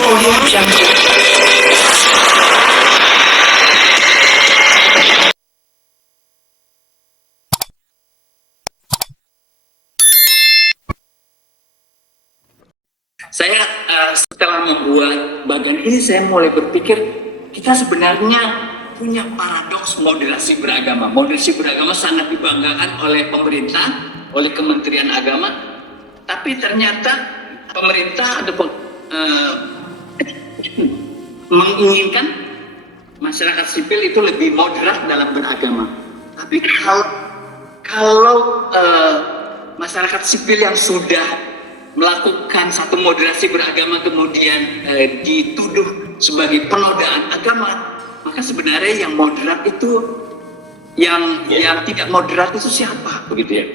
Audio Jungle. Saya setelah membuat bagian ini, saya mulai berpikir kita sebenarnya punya paradoks moderasi beragama. Moderasi beragama sangat dibanggakan oleh pemerintah, oleh Kementerian Agama, tapi ternyata pemerintah ada menginginkan masyarakat sipil itu lebih moderat dalam beragama. Tapi kalau masyarakat sipil yang sudah melakukan satu moderasi beragama kemudian dituduh sebagai penodaan agama, maka sebenarnya yang moderat itu yang tidak moderat itu siapa, begitu ya.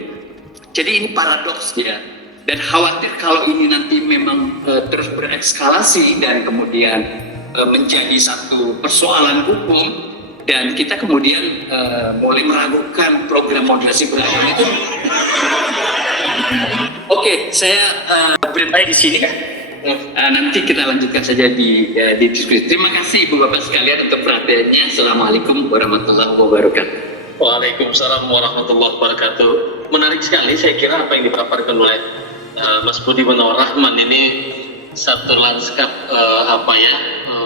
Jadi ini paradoks ya, dan khawatir kalau ini nanti memang terus berekskalasi dan kemudian menjadi satu persoalan hukum dan kita kemudian mulai meragukan program moderasi beragama itu. Oke, saya berhenti di sini. Nanti kita lanjutkan saja di diskusi. Terima kasih Ibu Bapak sekalian untuk perhatiannya. Assalamualaikum warahmatullahi wabarakatuh. Waalaikumsalam warahmatullahi wabarakatuh. Menarik sekali, saya kira apa yang dipaparkan oleh Mas Budi Gunawan Rahman ini satu lanskap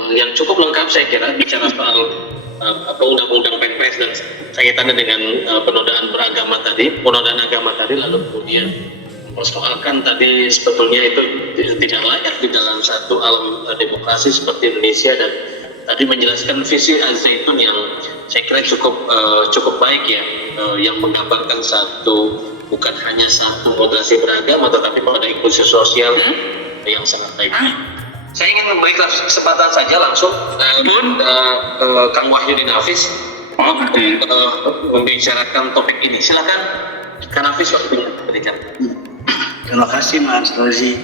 yang cukup lengkap, saya kira, bicara soal undang-undang PPS dan kaitannya dengan penodaan agama tadi, lalu kemudian mempersoalkan tadi sebetulnya itu tidak layak di dalam satu alam demokrasi seperti Indonesia, dan tadi menjelaskan visi Al-Zaitun yang saya kira cukup baik ya, yang menggambarkan bukan hanya satu moderasi beragama tetapi pada inklusi sosial yang sangat baik. Saya ingin memberi kesempatan saja langsung Kang Wahyudi Nafis membicarakan topik ini. Silakan Kang Nafis, waktunya berikan. Terima kasih Mas Rozi.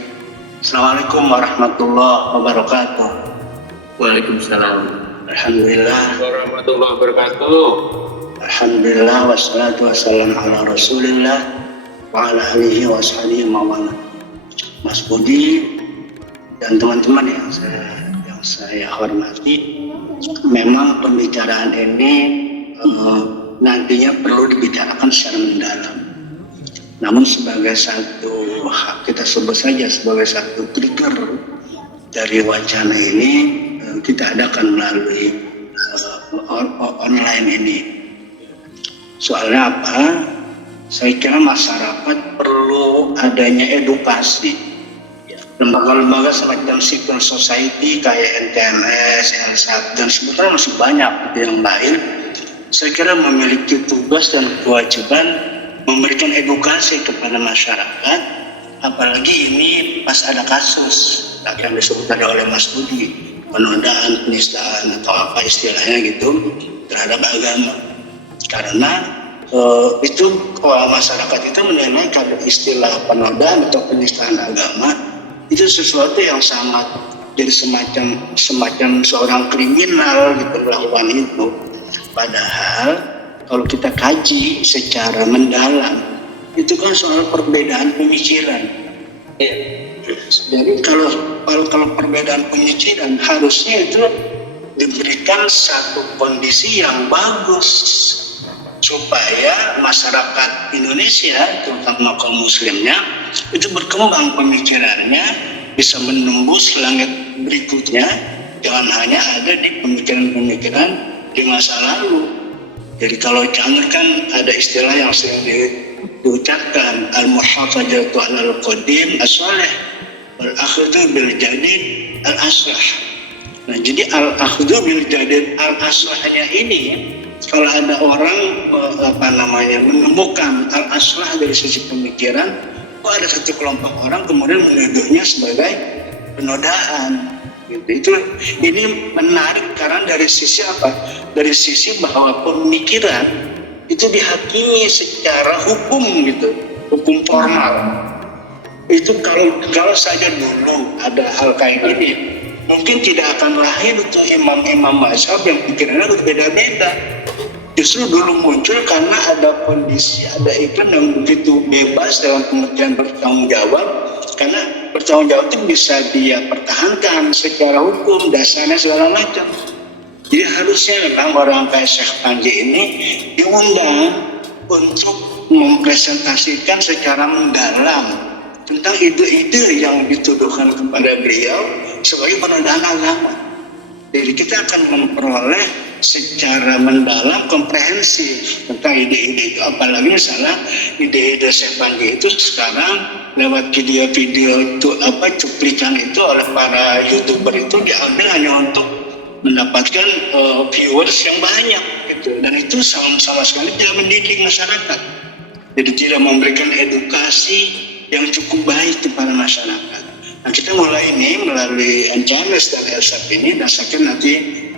Assalamualaikum warahmatullahi wabarakatuh. Waalaikumsalam. Alhamdulillah. Warahmatullahi wabarakatuh. Alhamdulillah wassalatu wassalamu ala Rasulillah wa ala alihi wa sahbihi mawala. Mas Budi dan teman-teman yang saya hormati, memang pembicaraan ini nantinya perlu dibicarakan secara mendalam. Namun sebagai kita sebut saja sebagai satu trigger dari wacana ini, kita adakan melalui online ini. Soalnya apa? Saya kira masyarakat perlu adanya edukasi. Lembaga-lembaga semacam civil society kayak NTMS, LSAT, dan sebetulnya masih banyak yang lain, saya kira memiliki tugas dan kewajiban memberikan edukasi kepada masyarakat, apalagi ini pas ada kasus yang disebut oleh Mas Budi, penodaan, penistaan atau apa istilahnya gitu terhadap agama. Karena itu masyarakat itu menilai kalau istilah penodaan atau penistaan agama itu sesuatu yang sangat jadi semacam seorang kriminal gitu melakukan itu. Padahal kalau kita kaji secara mendalam, itu kan soal perbedaan pemikiran. Jadi kalau perbedaan pemikiran harusnya itu diberikan satu kondisi yang bagus supaya masyarakat Indonesia, terutama kaum muslimnya, itu berkembang pemikirannya, bisa menembus langit berikutnya, jangan hanya ada di pemikiran-pemikiran di masa lalu. Jadi kalau jangan kan ada istilah yang sering diucapkan, al-muhafadzatu 'alal qadim as-salih wal akhdhu bil jadid al-aslah. Nah, jadi al-akhdhu bil jadid al-aslahnya ini, kalau ada orang menemukan al-aslah dari sisi pemikiran, ada satu kelompok orang kemudian menuduhnya sebagai penodaan. Gitu. Ini menarik karena dari sisi apa? Dari sisi bahwa pemikiran itu dihakimi secara hukum gitu, hukum formal. Itu kalau saja dulu ada hal kayak ini, mungkin tidak akan lahir untuk imam-imam mazhab yang pikirannya berbeda-beda. Justru dulu muncul karena ada kondisi, ada iklim yang begitu bebas dalam pengertian bertanggung jawab, karena bertanggung jawab itu bisa dia pertahankan secara hukum, dasarnya segala macam. Jadi harusnya memang orang kayak Syekh Panji ini diundang untuk mempresentasikan secara mendalam tentang ide-ide yang dituduhkan kepada beliau sebagai penodaan agama. Jadi kita akan memperoleh secara mendalam komprehensif tentang ide-ide itu. Apalagi misalnya ide-ide Syekh Panji itu sekarang lewat video-video itu cuplikan itu oleh para YouTuber itu diambil hanya untuk mendapatkan viewers yang banyak gitu. Dan itu sama sekali tidak mendidik masyarakat. Jadi tidak memberikan edukasi yang cukup baik kepada masyarakat. Nah, kita mulai ini melalui NCMS dan LSAP ini, dan saya kira nanti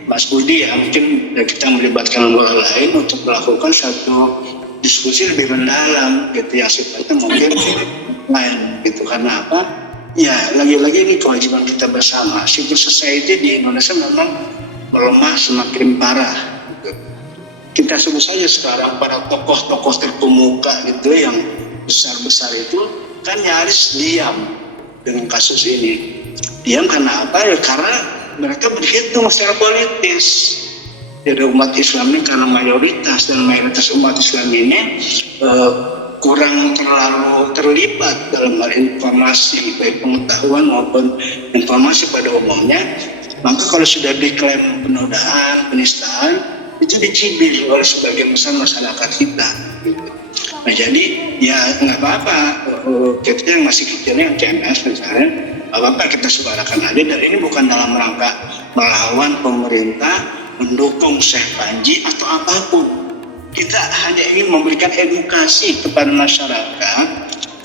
Mas Budi ya mungkin kita melibatkan lembaga lain untuk melakukan satu diskusi lebih mendalam gitu yang sifatnya mungkin lain gitu. Karena apa? Ya lagi-lagi ini kewajiban kita bersama. Civil society di Indonesia memang melemah semakin parah gitu. Kita sebut saja sekarang para tokoh-tokoh terkemuka gitu yang besar-besar itu kan nyaris diam dengan kasus ini. Diam karena apa? Ya karena mereka berhitung secara politis. Jadi umat Islam ini karena mayoritas dan mayoritas umat Islam ini kurang terlalu terlibat dalam hal informasi baik pengetahuan maupun informasi pada umumnya. Maka kalau sudah diklaim penodaan, penistaan itu dicibir oleh sebagian besar masyarakat kita. Nah jadi ya nggak apa-apa, kita yang masih kecilnya CMS misalnya, nggak apa-apa kita suarakan aja. Dan ini bukan dalam rangka melawan pemerintah, mendukung Syekh Panji atau apapun. Kita hanya ingin memberikan edukasi kepada masyarakat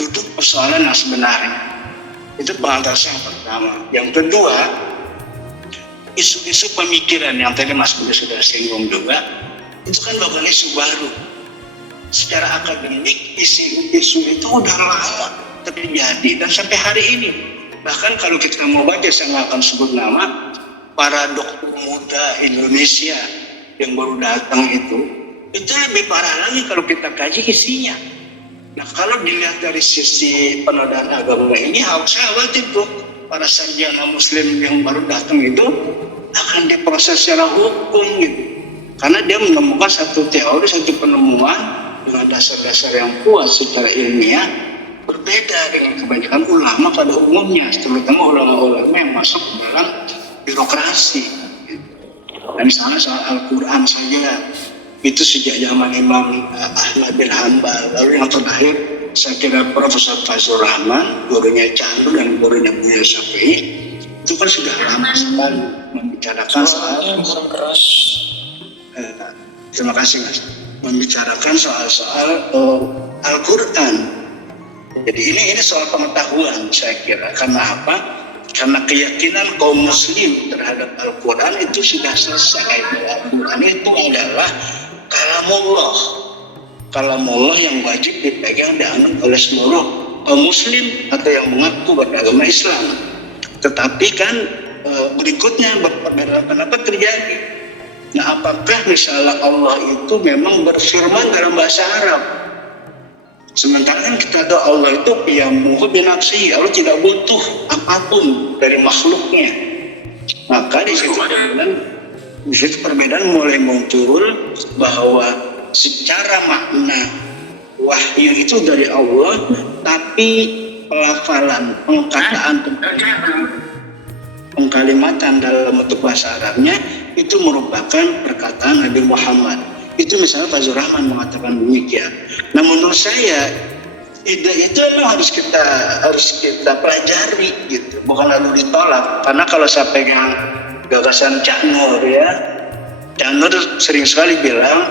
duduk persoalan yang sebenarnya. Itu pengantar yang pertama. Yang kedua, isu-isu pemikiran yang tadi Mas Budi sudah singgung juga, itu kan bukan isu baru. Secara akademik isu itu udah lama terjadi dan sampai hari ini. Bahkan kalau kita mau baca, saya nggak akan sebut nama, para dokter muda Indonesia yang baru datang itu lebih parah lagi kalau kita kaji isinya. Nah kalau dilihat dari sisi penodaan agama ini, saya khawatir tuh para sarjana muslim yang baru datang itu akan diproses secara hukum gitu. Karena dia menemukan satu teori, satu penemuan dengan dasar-dasar yang kuat secara ilmiah, berbeda dengan kebanyakan ulama pada umumnya, terutama ulama-ulama yang masuk dalam birokrasi. Dan misalnya soal Al-Quran saja, itu sejak zaman Imam Ahmad bin Hanbal. Lalu yang terakhir, saya kira Profesor Fazlur Rahman, gurunya Candu dan gurunya Buya Syafi'i, itu kan sudah lama sekali membicarakan soal terima kasih Mas, membicarakan soal Al-Quran. Jadi ini soal pengetahuan saya kira. Karena apa? Karena keyakinan kaum muslim terhadap Al-Quran itu sudah selesai. Al-Quran itu adalah kalamullah yang wajib dipegang dan dianut oleh seluruh kaum muslim atau yang mengaku beragama Islam. Tetapi kan berikutnya perbedaan pendapat terjadi. Nah, apakah misalnya Allah itu memang berfirman dalam bahasa Arab? Sementara kan kita tahu Allah itu qiyamuhu binafsihi, Allah tidak butuh apapun dari makhluknya. Maka di situ perbedaan mulai muncul bahwa secara makna wahyu itu dari Allah, tapi pelafalan, pengkalimatan dalam bentuk bahasa Arabnya itu merupakan perkataan Nabi Muhammad. Itu misalnya Fazlur Rahman mengatakan demikian. Nah menurut saya ide itu memang harus kita pelajari gitu, bukan lalu ditolak. Karena kalau saya pegang gagasan Cak Nur ya, Cak Nur sering sekali bilang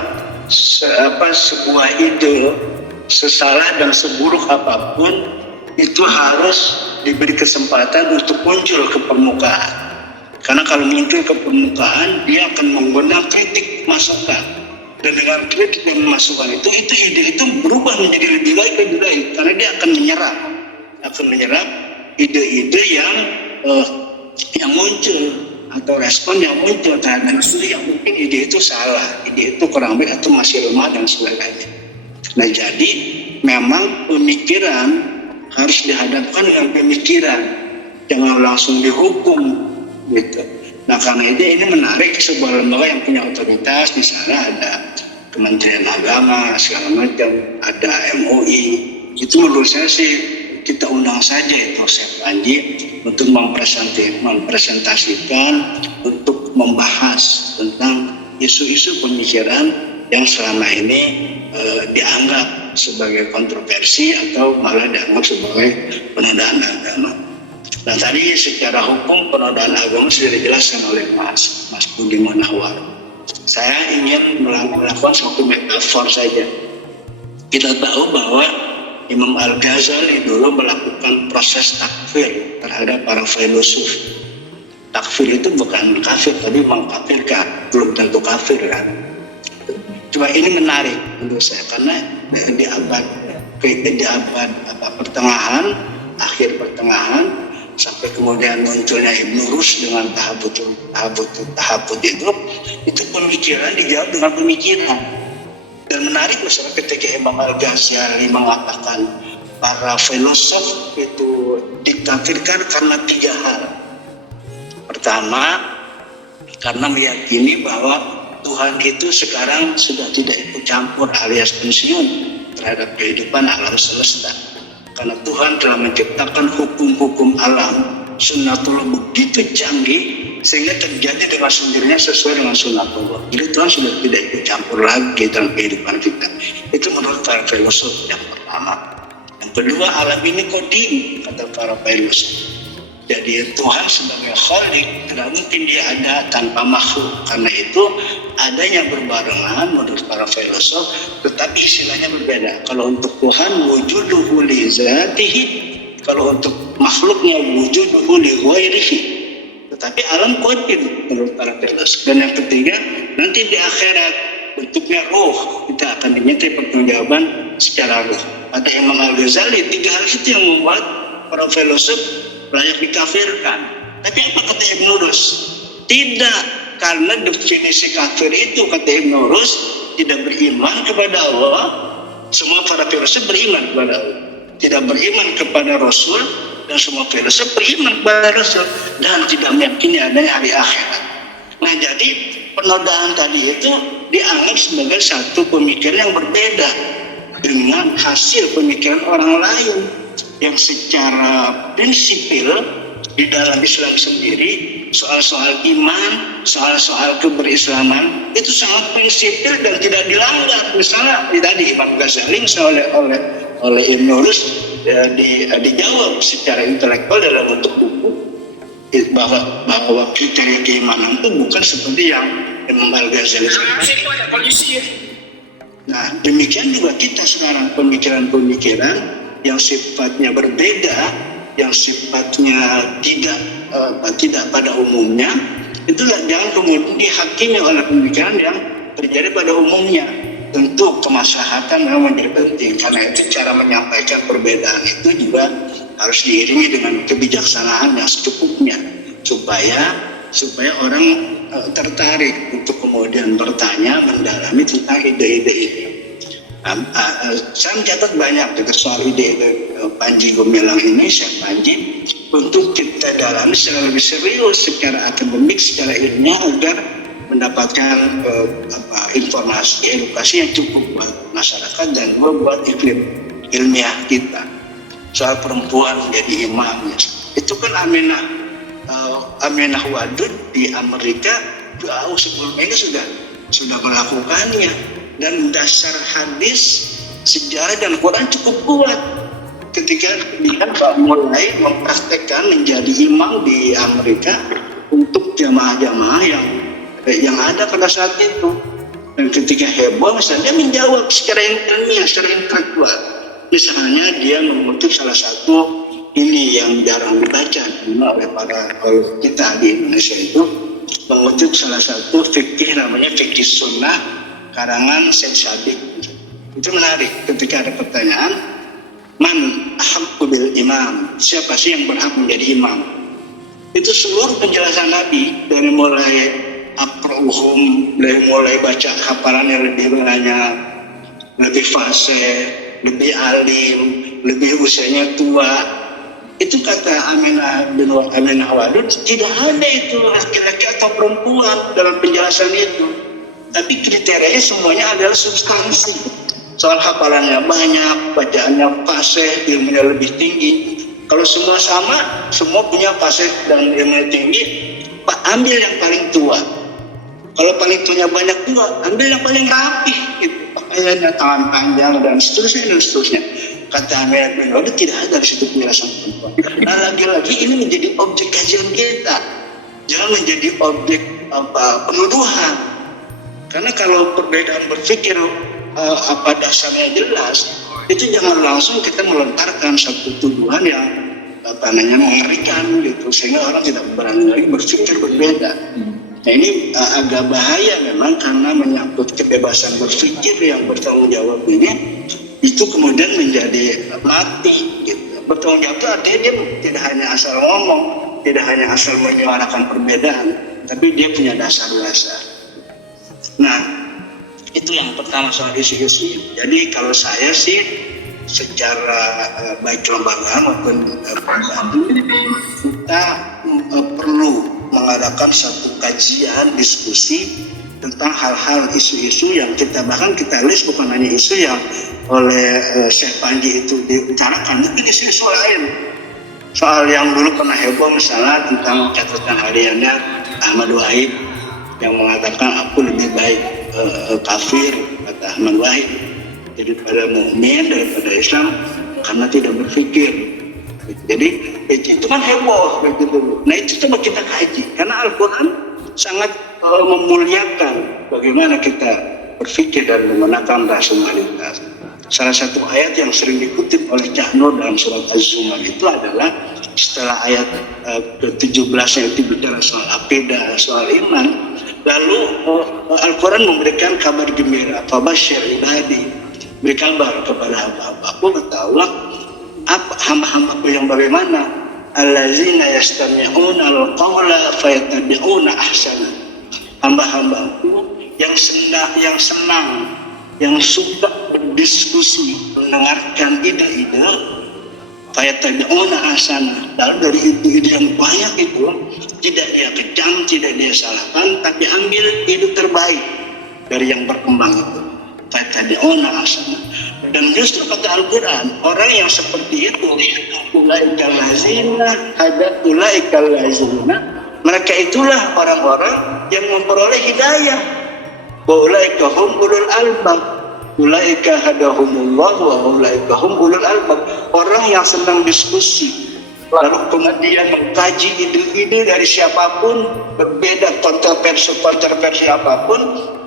sebuah ide sesalah dan seburuk apapun itu harus diberi kesempatan untuk muncul ke permukaan. Karena kalau muncul ke permukaan, dia akan menggunakan kritik masukan. Dan dengan kritik dan masukan itu ide itu berubah menjadi lebih baik. Karena dia akan menyerap ide-ide yang muncul atau respon yang muncul terhadap isu yang mungkin ide itu salah, ide itu kurang baik atau masih lemah dan sebagainya. Nah jadi memang pemikiran harus dihadapkan dengan pemikiran, jangan langsung dihukum gitu. Nah karena itu ini menarik, sebuah lembaga yang punya otoritas. Di sana ada Kementerian Agama segala macam, ada MUI. Itu menurut saya sih kita undang saja itu Syekh Panji untuk mempresentasikan, untuk membahas tentang isu-isu pemikiran yang selama ini dianggap sebagai kontroversi atau malah dianggap sebagai penodaan agama. Nah tadi secara hukum penodaan agama sudah dijelaskan oleh Mas Budi Munawar. Saya ingin melakukan suatu metafor saja. Kita tahu bahwa Imam Al-Ghazali dulu melakukan proses takfir terhadap para filosof. Takfir itu bukan kafir, tapi mengkafirkan, belum tentu kafir kan. Cuma ini menarik menurut saya karena di abad pertengahan, akhir pertengahan, sampai kemudian munculnya Ibnu Rus dengan tahabut itu pemikiran dijawab dengan pemikiran. Dan menarik misalnya ketika Imam Al-Ghazali mengatakan para filosof itu dikafirkan karena 3 hal. Pertama, karena meyakini bahwa Tuhan itu sekarang sudah tidak ikut campur alias pensiun terhadap kehidupan alam semesta. Karena Tuhan telah menciptakan hukum-hukum alam sunnatullah begitu canggih sehingga terjadi dengan sendirinya sesuai dengan sunnatullah. Jadi Tuhan sudah tidak ikut campur lagi dalam kehidupan kita. Itu menurut para filosof yang pertama. Yang kedua, alam ini qadim, kata para filosof. Jadi Tuhan sebagai khalik tidak mungkin dia ada tanpa makhluk. Karena itu adanya berbarengan menurut para filosof, tetapi istilahnya berbeda. Kalau untuk Tuhan wujuduhu li zatihi, kalau untuk makhluknya wujuduhu li ghairihi. Tetapi alam qadim menurut para filosof. Dan yang ketiga, nanti di akhirat bentuknya roh, kita akan dimintai pertanggungjawaban secara roh. Kata Imam Al-Ghazali, 3 hal itu yang membuat para filosof layak dikafirkan. Tapi apa kata Ibnu Rus? Tidak, karena definisi kafir itu kata Ibnu Rus tidak beriman kepada Allah. Semua para filosof beriman kepada Allah, tidak beriman kepada Rasul, dan semua filosof beriman kepada Rasul dan tidak meyakini adanya hari akhirat. Nah jadi penodaan tadi itu dianggap sebagai satu pemikiran yang berbeda dengan hasil pemikiran orang lain yang secara prinsipil di dalam Islam sendiri soal-soal iman, soal-soal keberislaman itu sangat prinsipil dan tidak dilanggar. Misalnya tadi Imam Ghazali misalnya oleh Ibnu Rus dijawab secara intelektual dalam bentuk buku bahwa kriteria keimanan itu bukan seperti yang Imam Al-Ghazali. Nah demikian juga kita sekarang, pemikiran-pemikiran yang sifatnya berbeda, yang sifatnya tidak pada umumnya, itulah jangan kemudian dihakimi oleh pemikiran yang terjadi pada umumnya. Tentu kemaslahatan memang menjadi penting, karena itu cara menyampaikan perbedaan itu juga harus diiringi dengan kebijaksanaan yang secukupnya supaya orang tertarik untuk kemudian bertanya, mendalami tentang ide-ide ini. Saya mencatat banyak soal ide Panji Gumilang ini, Syekh Panji, untuk kita dalami secara lebih serius, secara akademik, secara ilmiah agar mendapatkan informasi, edukasi yang cukup buat masyarakat dan buat iklim ilmiah kita. Soal perempuan menjadi imam, itu kan Aminah Wadud di Amerika jauh sebelum ini sudah melakukannya. Dan dasar hadis, sejarah dan Quran cukup kuat ketika dia mulai mempraktekkan menjadi imam di Amerika untuk jamaah-jamaah yang ada pada saat itu. Dan ketika heboh, misalnya dia menjawab secara ilmiah, secara intelektual. Misalnya dia mengutip salah satu ini yang jarang dibaca oleh kita di Indonesia, itu mengutip salah satu fikih namanya fikih sunnah karangan Syekh Sadiq. Itu menarik ketika ada pertanyaan, man ahaqqu bil imam, siapa sih yang berhak menjadi imam? Itu seluruh penjelasan Nabi, dari mulai aqra'uhum, dari mulai baca hafalan yang lebih banyak, lebih fasih, lebih alim, lebih usianya tua. Itu kata Aminah Wadud, tidak ada itu laki-laki atau perempuan dalam penjelasan itu. Tapi kriterianya semuanya adalah substansi. Soal hafalannya banyak, bacaannya fasih, ilmunya lebih tinggi. Kalau semua sama, semua punya fasih dan ilmunya tinggi, Pak ambil yang paling tua. Kalau paling tuanya banyak juga, ambil yang paling rapi. Gitu. Pakaiannya tangan panjang dan seterusnya. Kata Aminah bin Wadud, tidak ada di situ penjelasan perempuan. Nah, lagi-lagi ini menjadi objek kajian kita, jangan menjadi objek penuduhan. Karena kalau perbedaan berpikir apa dasarnya jelas, itu jangan langsung kita melontarkan satu tuduhan yang mengerikan gitu, sehingga orang tidak berani lagi berpikir berbeda. Nah ini agak bahaya memang, karena menyangkut kebebasan berpikir yang bertanggung jawab ini, itu kemudian menjadi mati gitu. Bertanggung jawab itu artinya dia tidak hanya asal ngomong, tidak hanya asal menyuarakan perbedaan, tapi dia punya dasar-dasar. Nah itu yang pertama soal isu-isu. Jadi kalau saya sih secara baik lembaga maupun pribadi, kita perlu mengadakan satu kajian diskusi tentang hal-hal isu-isu yang kita bahkan kita list, bukan hanya isu yang oleh Syekh Panji itu dibicarakan, tapi isu-isu lain. Soal yang dulu pernah heboh misalnya tentang catatan hariannya Ahmad Wahid yang mengatakan aku lebih baik kafir, kata Ahmad Wahid, daripada mukmin, daripada Islam karena tidak berpikir. Jadi itu kan heboh begitu. Nah itu coba kita kaji, karena Al-Quran sangat memuliakan bagaimana kita berpikir dan menggunakan rasionalitas. Salah satu ayat yang sering dikutip oleh Cak Nur dalam surat Az-Zumar itu adalah setelah ayat ke-17 yang itu bicara soal akidah, soal iman, lalu Al-Quran memberikan kabar gembira, fabasyir ibadi, beri kabar kepada hamba-hambaku, ketahuilah hamba-hambaku yang bagaimana, allazina yastami'una al-qawla fayattabi'una ahsana, hamba-hambaku yang senang, yang suka berdiskusi, mendengarkan ide-ide, fayattabi'una ahsana, lalu dari ide-ide yang banyak itu tidak dia kejam, tidak dia salahkan, tapi ambil ide terbaik dari yang berkembang itu, fayattabi'una ahsana. Dan justru kata Al-Quran, orang yang seperti itu, ulaikal lazina, mereka itulah orang-orang yang memperoleh hidayah. Wa ulaika hum ulul albab, ulaika hadahumullah wa ulaika hum ulul albab. Orang yang senang diskusi, lalu kemudian mengkaji ide-ide dari siapapun, berbeda kontroversi apapun,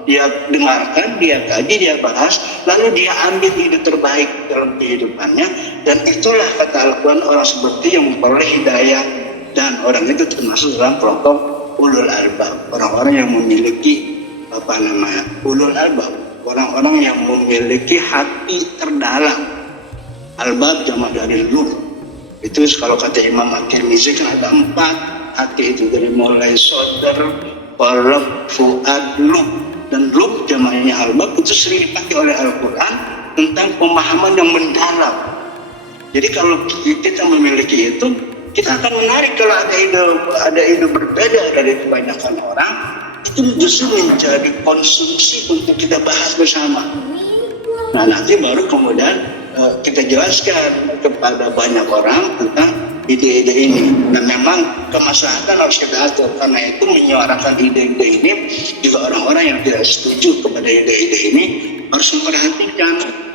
dia dengarkan, dia kaji, dia bahas, lalu dia ambil ide terbaik dalam kehidupannya, dan itulah kata Al-Quran orang seperti yang memperoleh hidayah, dan orang itu termasuk dalam kelompok ulul albab, orang-orang yang memiliki ulul albab, orang-orang yang memiliki hati terdalam. Albab jamak dari lub. Itu kalau kata Imam At-Tirmizi kan ada 4 hati itu, dari mulai sodar, qalb, fuad, lub. Dan lub jamaknya albab itu sering dipakai oleh Al-Quran tentang pemahaman yang mendalam. Jadi kalau kita memiliki itu, kita akan menarik kalau ada ide berbeda dari kebanyakan orang, itu justru menjadi konsumsi untuk kita bahas bersama. Nah nanti baru kemudian kita jelaskan kepada banyak orang tentang ide-ide ini. Dan memang kemaslahatan harus kita atur, karena itu menyuarakan ide-ide ini juga orang-orang yang tidak setuju kepada ide-ide ini harus memperhatikan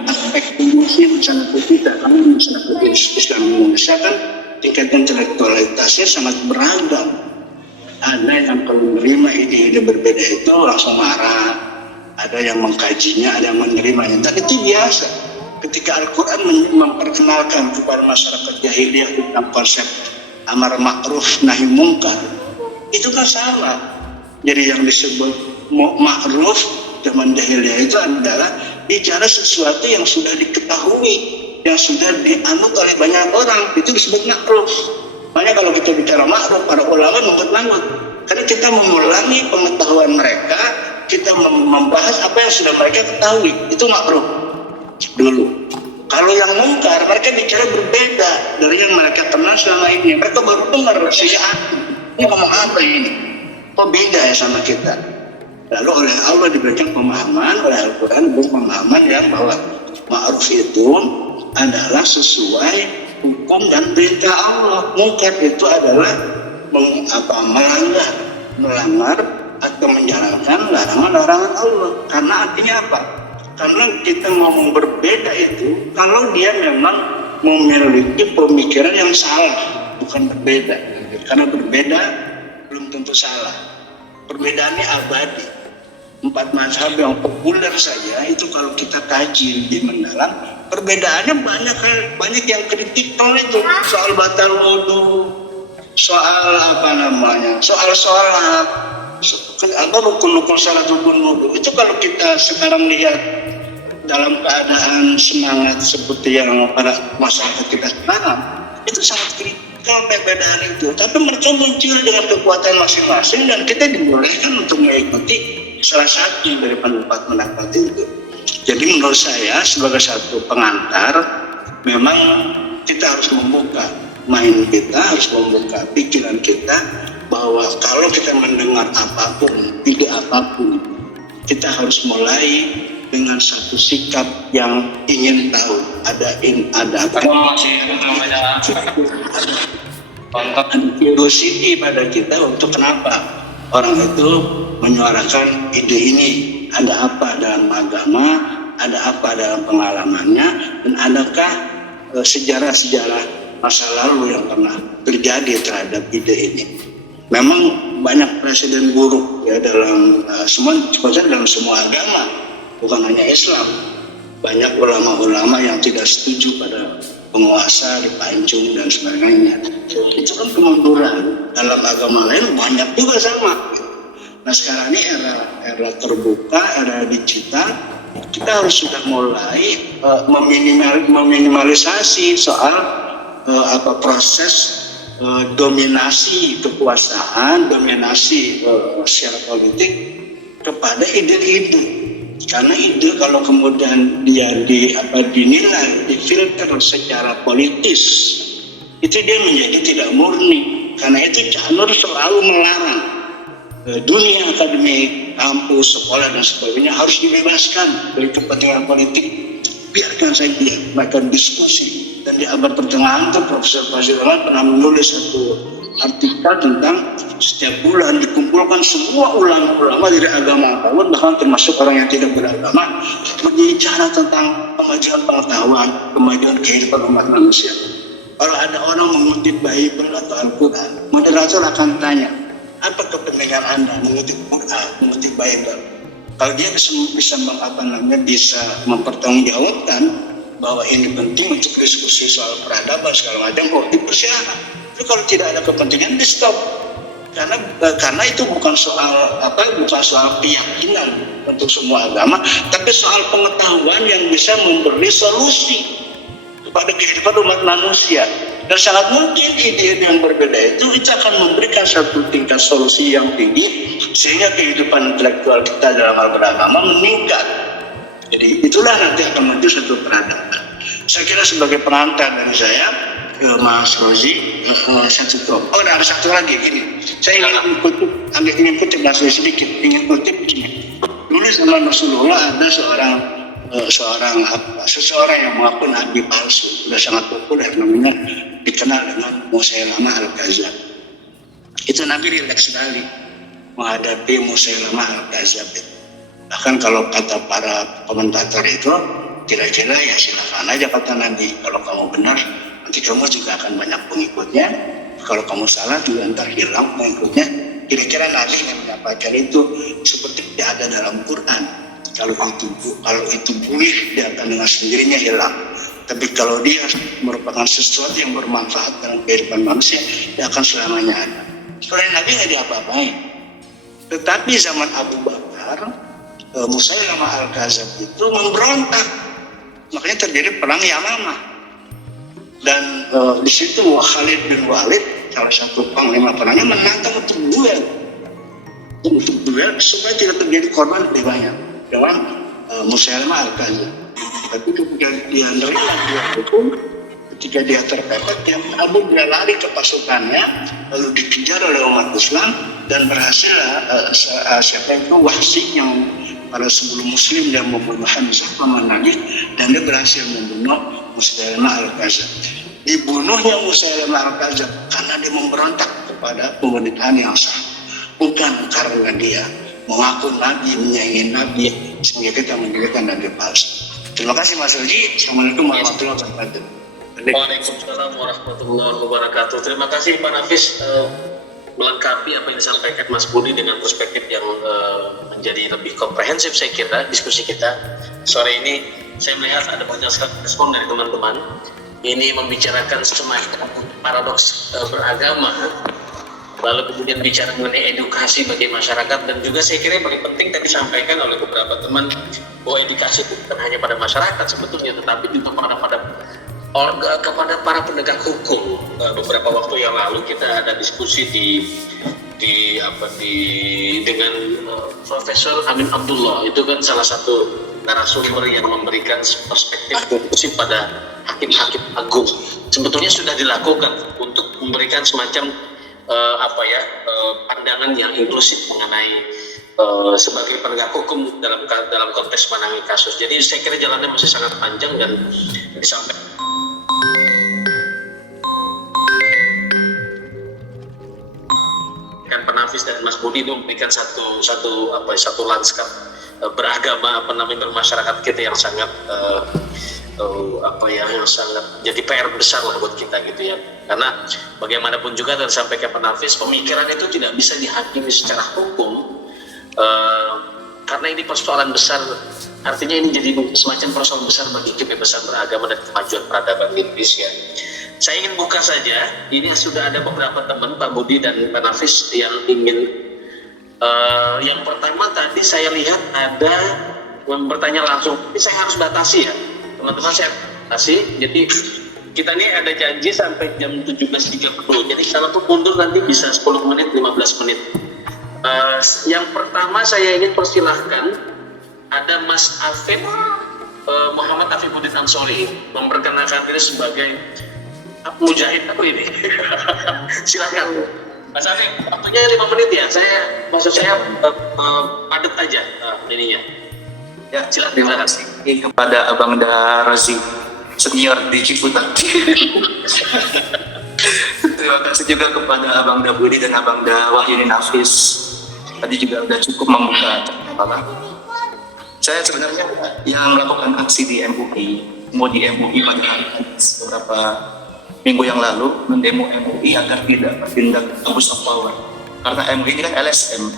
aspek emosi masyarakat kita, karena masyarakat Islam Indonesia kan tingkat intelektualitasnya sangat beragam. Ada yang kalau menerima ide-ide berbeda itu langsung marah, ada yang mengkajinya, ada yang menerimanya, dan itu biasa. Ketika Al-Quran memperkenalkan kepada masyarakat jahiliyah tentang konsep amar ma'ruf nahi mungkar, itu kan sama. Jadi yang disebut ma'ruf zaman jahiliyah itu adalah bicara sesuatu yang sudah diketahui, yang sudah dianut oleh banyak orang, itu disebut ma'ruf. Makanya kalau kita bicara ma'ruf, para ulama membut-langut, karena kita mengulangi pengetahuan mereka, kita membahas apa yang sudah mereka ketahui, itu ma'ruf dulu. Kalau yang mungkar, mereka bicara berbeda dari yang mereka kenal selama ini. Mereka baru dengar ini ngomong apa ini? Kok beda ya sama kita? Lalu oleh Allah diberikan pemahaman, oleh Al-Quran diberikan pemahaman yang bahwa ma'ruf itu adalah sesuai hukum dan perintah Allah. Mungkar itu adalah melanggar atau menjalankan larangan-larangan Allah. Karena artinya apa? Karena kita ngomong berbeda itu kalau dia memang memiliki pemikiran yang salah, bukan berbeda. Karena berbeda belum tentu salah. Perbedaannya abadi. 4 mazhab yang populer saja itu kalau kita kaji lebih mendalam, perbedaannya banyak yang kritikal itu. Soal batal wudu, soal soal sholat, rukun-rukun salat, rukun wudu. Itu kalau kita sekarang lihat dalam keadaan semangat seperti yang pada masyarakat kita sekarang, itu sangat kritikal perbedaan itu. Tapi mereka muncul dengan kekuatan masing-masing dan kita dibolehkan untuk mengikuti salah satu dari pendapat itu. Jadi menurut saya sebagai satu pengantar, memang kita harus membuka mind kita, harus membuka pikiran kita, bahwa kalau kita mendengar apapun, ide apapun, kita harus mulai dengan satu sikap yang ingin tahu ada curiosity pada kita untuk kenapa orang itu menyuarakan ide ini, ada apa dalam agama, ada apa dalam pengalamannya, dan adakah sejarah-sejarah masa lalu yang pernah terjadi terhadap ide ini. Memang banyak presiden buruk ya dalam dalam semua agama, bukan hanya Islam. Banyak ulama-ulama yang tidak setuju pada penguasa, dipancung dan sebagainya. Itu kan kemunduran. Dalam agama lain banyak juga sama. Nah sekarang ini era terbuka, era digital, kita harus sudah mulai meminimalisasi soal proses dominasi kekuasaan, dominasi secara politik kepada ide-ide. Karena ide kalau kemudian dia dinilai, difilter secara politis, itu dia menjadi tidak murni. Karena itu Canur selalu melarang dunia akademik, kampus, sekolah dan sebagainya harus dibebaskan dari kepentingan politik. Biarkan saja mereka diskusi. Dan di abad pertengahan itu Profesor Fazil Ahmad pernah menulis satu artikel tentang setiap bulan dikumpulkan semua ulama-ulama dari agama apapun, bahkan termasuk orang yang tidak beragama, berbicara tentang kemajuan pengetahuan, kemajuan kehidupan umat manusia. Kalau ada orang mengutip Bible atau Al-Quran, moderator akan tanya, apa kepentingan Anda mengutip Quran, mengutip Bible? Kalau dia bisa mempertanggungjawabkan bahwa ini penting untuk diskusi soal peradaban segala macam, dipersilakan. Tapi kalau tidak ada kepentingan, di stop. Karena itu bukan soal keyakinan untuk semua agama, tapi soal pengetahuan yang bisa memberi solusi kepada kehidupan umat manusia. Dan sangat mungkin ide yang berbeda itu akan memberikan satu tingkat solusi yang tinggi sehingga kehidupan intelektual kita dalam hal beragama meningkat. Jadi itulah nanti akan muncul satu peradaban. Saya kira sebagai pengantar dari saya, Mas Rozi, ada satu lagi gini. Saya ingin kutip sedikit, Dulu zaman Rasulullah ada seseorang yang mengaku nabi palsu, sudah sangat populer, namanya dikenal dengan Musailamah Al-Kadzdzab. Itu nabi rileks sekali menghadapi Musailamah Al-Kadzdzab. Bahkan kalau kata para komentator itu, kira-kira ya silakan aja kata Nabi, kalau kamu benar nanti kamu juga akan banyak pengikutnya, kalau kamu salah juga ntar hilang pengikutnya. Kira-kira Nabi yang mendapatkan itu seperti tidak ada dalam Quran. Kalau itu buih, dia akan dengan sendirinya hilang. Tapi kalau dia merupakan sesuatu yang bermanfaat dalam kehidupan manusia, dia akan selamanya ada. Soalnya Nabi nggak diapa-apain. Tetapi zaman Abu Bakar, Musailamah Al-Kadzdzab itu memberontak, makanya terjadi perang Yamamah. Dan di situ Khalid bin Walid, salah satu panglima perangnya, menantang untuk duel supaya tidak terjadi korban lebih banyak dalam Musailamah Al-Kadzdzab. Tapi ketika dia nerima dia hukum, ketika dia terpepet, dia lari ke pasukannya, lalu dikejar oleh umat Islam dan berhasil siapa itu Wahsy yang pada sebelum Muslim dia membunuh Hamzah paman Nabi, dan dia berhasil membunuh Musailamah Al-Kadzab. Dibunuhnya Musailamah Al-Kadzab karena dia memberontak kepada pemerintahan yang sah, bukan karena dia mengaku Nabi, menyayangi Nabi sehingga kita mendirikan Nabi palsu. Terima kasih Mas Uji. Assalamualaikum warahmatullahi wabarakatuh. Waalaikumsalam warahmatullahi wabarakatuh. Terima kasih Pak Nafis melengkapi apa yang disampaikan Mas Budi dengan perspektif yang menjadi lebih komprehensif. Saya kira diskusi kita sore ini, saya melihat ada banyak sekali respon dari teman-teman. Ini membicarakan semacam paradoks beragama, lalu kemudian bicara mengenai edukasi bagi masyarakat, dan juga saya kira yang paling penting tadi disampaikan oleh beberapa teman bahwa edukasi itu bukan hanya pada masyarakat sebetulnya, tetapi juga kepada para penegak hukum. Beberapa waktu yang lalu kita ada diskusi dengan Profesor Amin Abdullah, itu kan salah satu narasumber yang memberikan perspektif khusus pada hakim-hakim agung. Sebetulnya sudah dilakukan untuk memberikan semacam pandangan yang inklusif mengenai sebagai penegak hukum dalam konteks menangani kasus. Jadi saya kira jalannya masih sangat panjang dan disampaikan Nafis dan Mas Budi itu memberikan satu lanskap beragama bermasyarakat kita yang sangat yang sangat jadi PR besar lah buat kita gitu ya. Karena bagaimanapun juga dan sampaikan Pak Nafis, pemikiran itu tidak bisa dihakimi secara hukum karena ini persoalan besar. Artinya ini jadi semacam persoalan besar bagi kebebasan beragama dan kemajuan peradaban di Indonesia. Saya ingin buka saja, ini sudah ada beberapa teman Pak Budi dan Pak Nafis yang ingin yang pertama tadi saya lihat ada yang bertanya langsung, ini saya harus batasi ya teman-teman, saya batasi. Jadi kita ini ada janji sampai jam 17.30, jadi kalau pun mundur nanti bisa 10 menit, 15 menit. Yang pertama saya ingin persilahkan ada Mas Afif Muhammad Afifuddin Ansori, memperkenalkan diri sebagai mujahid aku ini. Silakan Mas Afif, waktunya 5 menit ya. Maksud saya padat aja ininya. Ya, terima kasih kepada Abang Darazi senior di Ciputat. Terima kasih juga kepada Abang Da Budi dan Abang Da Wahyuni Nafis. Tadi juga sudah cukup membuka catatan. Saya sebenarnya yang melakukan aksi di MUI, mau di MUI pada hari beberapa minggu yang lalu, mendemo MUI agar tidak bertindak abuse of power. Karena MUI ini kan LSM,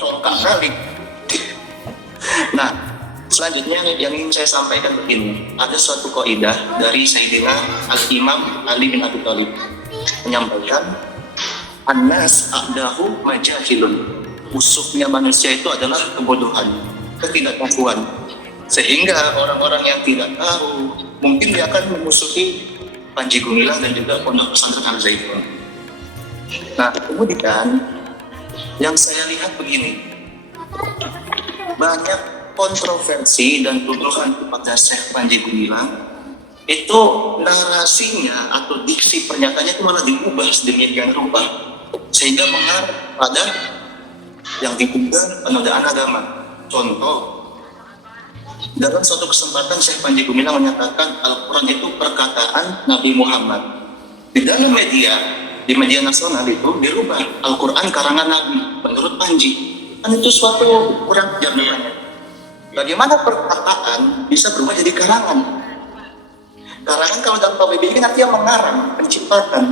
congkak kali. Nah, selanjutnya yang ingin saya sampaikan begini, ada suatu kaidah dari Sayyidina Al-Imam Ali bin Abi Thalib menyampaikan, An-nas a'dahu majahilun. Musuhnya manusia itu adalah kebodohan, ketidaktahuan. Sehingga orang-orang yang tidak tahu mungkin dia akan memusuhi Panji Gumilang dan juga Pondok Pesantren Al-Zaitun. Nah, kemudian yang saya lihat begini, banyak kontroversi dan tuduhan kepada Syekh Panji Gumilang itu narasinya atau diksi pernyataannya itu malah diubah sedemikian rupa sehingga mengarah pada yang diduga penodaan agama. Contoh, dalam suatu kesempatan Syekh Panji Gumilang menyatakan Al-Quran itu perkataan Nabi Muhammad. Di dalam media, di media nasional itu dirubah Al-Quran karangan Nabi menurut Panji. Kan itu suatu kurang jaminan. Bagaimana perkataan bisa berubah jadi karangan? Karangan kalau dalam KBBI kan artinya mengarang, penciptaan.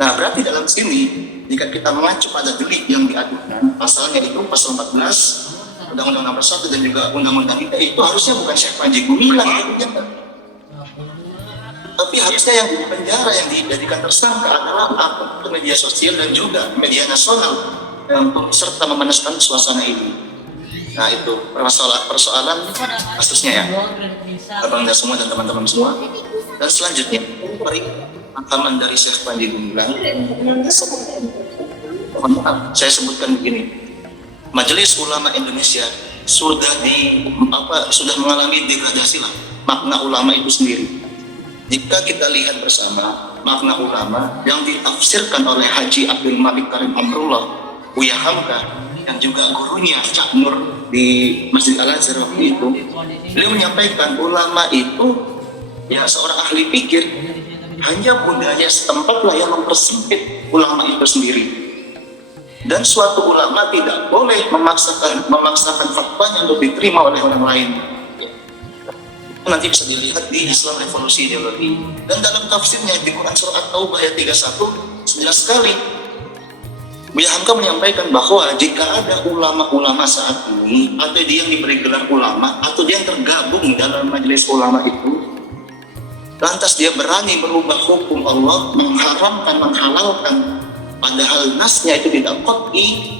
Nah, berarti dalam sini jika kita mengacu pada delik yang diadukan, pasalnya itu pasal 14 Undang-Undang Nomor 1 dan juga Undang-Undang ITE, itu harusnya bukan Syekh Panji Gumilang yang dipenjara, tapi harusnya yang di penjara, yang dijadikan tersangka adalah akun media sosial dan juga media nasional yang serta memanaskan suasana ini. Nah, itu persoalan kasusnya ya, Abang dan semua dan teman-teman semua. Dan selanjutnya, rekaman dari Syekh Panji Gumilang, saya sebutkan begini. Majelis Ulama Indonesia sudah mengalami degradasi lah makna ulama itu sendiri. Jika kita lihat bersama makna ulama yang ditafsirkan oleh Haji Abdul Malik Karim Amrullah, Buya Hamka, dan juga gurunya Cak Nur di Masjid Al-Azhar waktu itu, beliau menyampaikan ulama itu ya seorang ahli pikir, hanya budaya setempat lah yang mempersempit ulama itu sendiri. Dan suatu ulama tidak boleh memaksakan fatwanya untuk diterima oleh orang lain. Nanti bisa dilihat di Islam Revolusi Ideologi. Dan dalam tafsirnya di Quran Surah At-Taubah ayat 31 jelas sekali Buya Hamka menyampaikan bahwa jika ada ulama-ulama saat ini, atau dia yang diberi gelar ulama, atau dia yang tergabung dalam majelis ulama itu, lantas dia berani merubah hukum Allah, mengharamkan, menghalalkan, padahal nasnya itu tidak qat'i,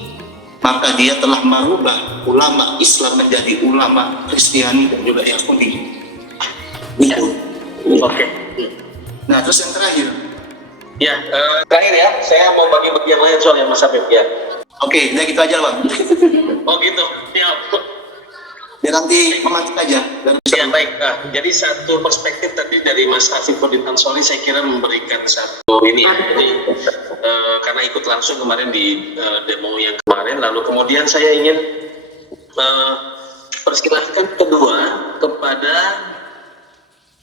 maka dia telah merubah ulama Islam menjadi ulama Kristiani dan juga Yahudi. Gitu. Oke. Nah, terus yang terakhir. Ya, terakhir ya, saya mau bagi-bagi yang lain soalnya Mas Habib ya. Oke, udah gitu aja Bang. Oh gitu, ya. Biar nanti memancing aja. Dan Ya baik, jadi satu perspektif tadi dari Mas Afifuddin Ansori saya kira memberikan satu ini ya, jadi karena ikut langsung kemarin di demo yang kemarin, lalu kemudian saya ingin persilahkan kedua kepada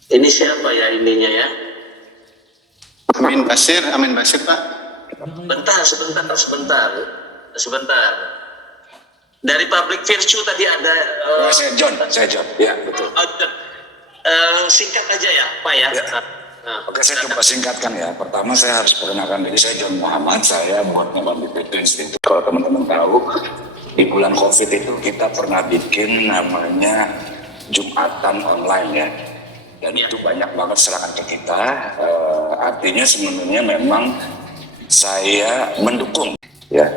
ini siapa ya ininya ya? Amin Basir Pak. Sebentar. Dari Public Virtue tadi ada. Saya John. Ya betul. Singkat aja ya, Pak ya. Ya. Oke, saya coba singkatkan ya. Pertama saya harus perkenalkan diri, saya John Muhammad, saya buatnya Public Virtue Institute. Kalau teman-teman tahu, di bulan COVID itu kita pernah bikin namanya Jumatan online ya. Dan itu banyak banget serangan ke kita. Artinya sebenarnya memang saya mendukung ya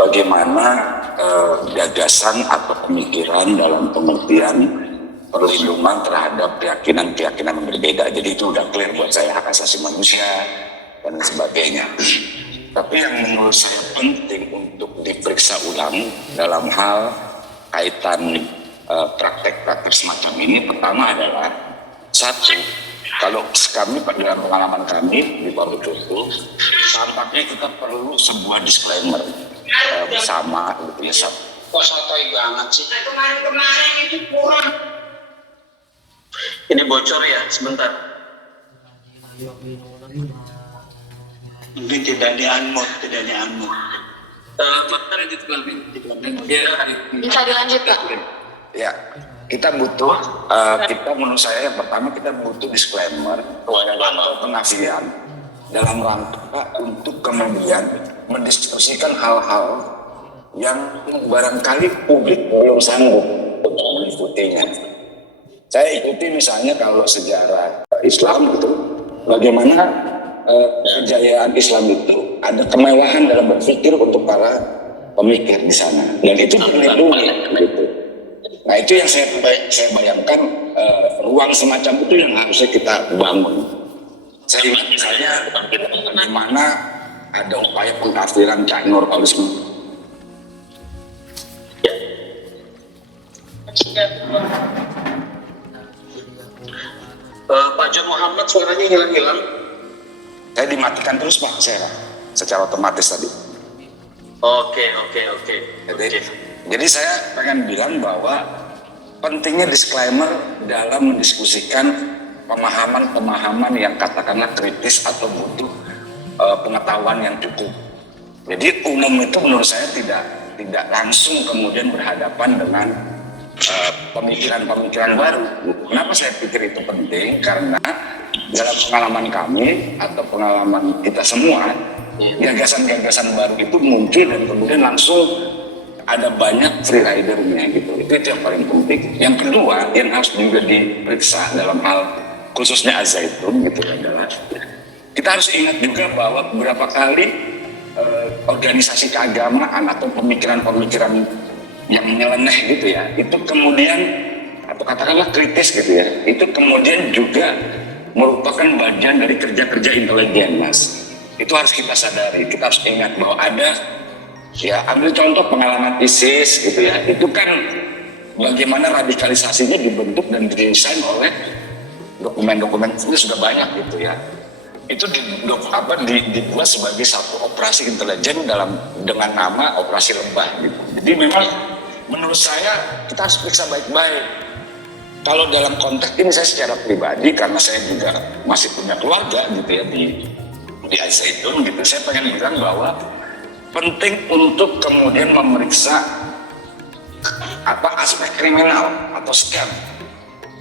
bagaimana gagasan atau pemikiran dalam pengertian perlindungan terhadap keyakinan yang berbeda. Jadi itu udah clear buat saya, hak asasi manusia dan sebagainya. Tapi yang menurut saya penting untuk diperiksa ulang dalam hal kaitan praktek-praktek semacam ini, pertama adalah satu, kalau kami dalam pengalaman kami di Public Virtue, tampaknya kita perlu sebuah disclaimer bersama gitu ya. Kok sotoy banget sih? Kemarin itu kurang. Ini bocor ya, sebentar. Mungkin tidak di-unmute. Bisa dilanjut Pak. Ya, kita butuh, menurut saya yang pertama kita butuh disclaimer atau penafsiran dalam rangka untuk kemudian mendiskusikan hal-hal yang barangkali publik belum sanggup untuk mengikutinya. Saya ikuti misalnya kalau sejarah Islam itu, bagaimana kejayaan Islam itu ada kemewahan dalam berpikir untuk para pemikir di sana, dan itu dilindungi gitu. Nah itu yang saya bayangkan, ruang semacam itu yang harusnya kita bangun. Saya ingat misalnya di mana ada upaya pengkafiran Cak Nur Pak John Muhammad suaranya hilang-hilang. Saya dimatikan terus Pak, saya secara otomatis tadi. Oke. Jadi saya pengen bilang bahwa pentingnya disclaimer dalam mendiskusikan pemahaman-pemahaman yang katakanlah kritis atau butuh pengetahuan yang cukup. Jadi umum itu menurut saya tidak langsung kemudian berhadapan dengan pemikiran-pemikiran baru. Kenapa saya pikir itu penting? Karena dalam pengalaman kami atau pengalaman kita semua, gagasan-gagasan baru itu muncul dan kemudian langsung ada banyak free ridernya gitu. Itu yang paling penting. Yang kedua yang harus juga diperiksa dalam hal khususnya Az-Zaitun gitu adalah kita harus ingat juga bahwa beberapa kali organisasi keagamaan atau pemikiran-pemikiran yang nyeleneh gitu ya, itu kemudian atau katakanlah kritis gitu ya, itu kemudian juga merupakan bagian dari kerja-kerja intelijen, Mas. Itu harus kita sadari. Kita harus ingat bahwa ada Ya, ambil contoh pengalaman ISIS gitu ya. Itu kan bagaimana radikalisasinya dibentuk dan didesain oleh dokumen-dokumen itu sudah banyak gitu ya. Itu dibuat sebagai satu operasi intelijen dengan nama operasi lebah gitu. Jadi memang menurut saya kita harus periksa baik-baik. Kalau dalam konteks ini saya secara pribadi, karena saya juga masih punya keluarga gitu ya di Al Zaitun gitu, saya pengen bilang bahwa penting untuk kemudian memeriksa aspek kriminal atau scam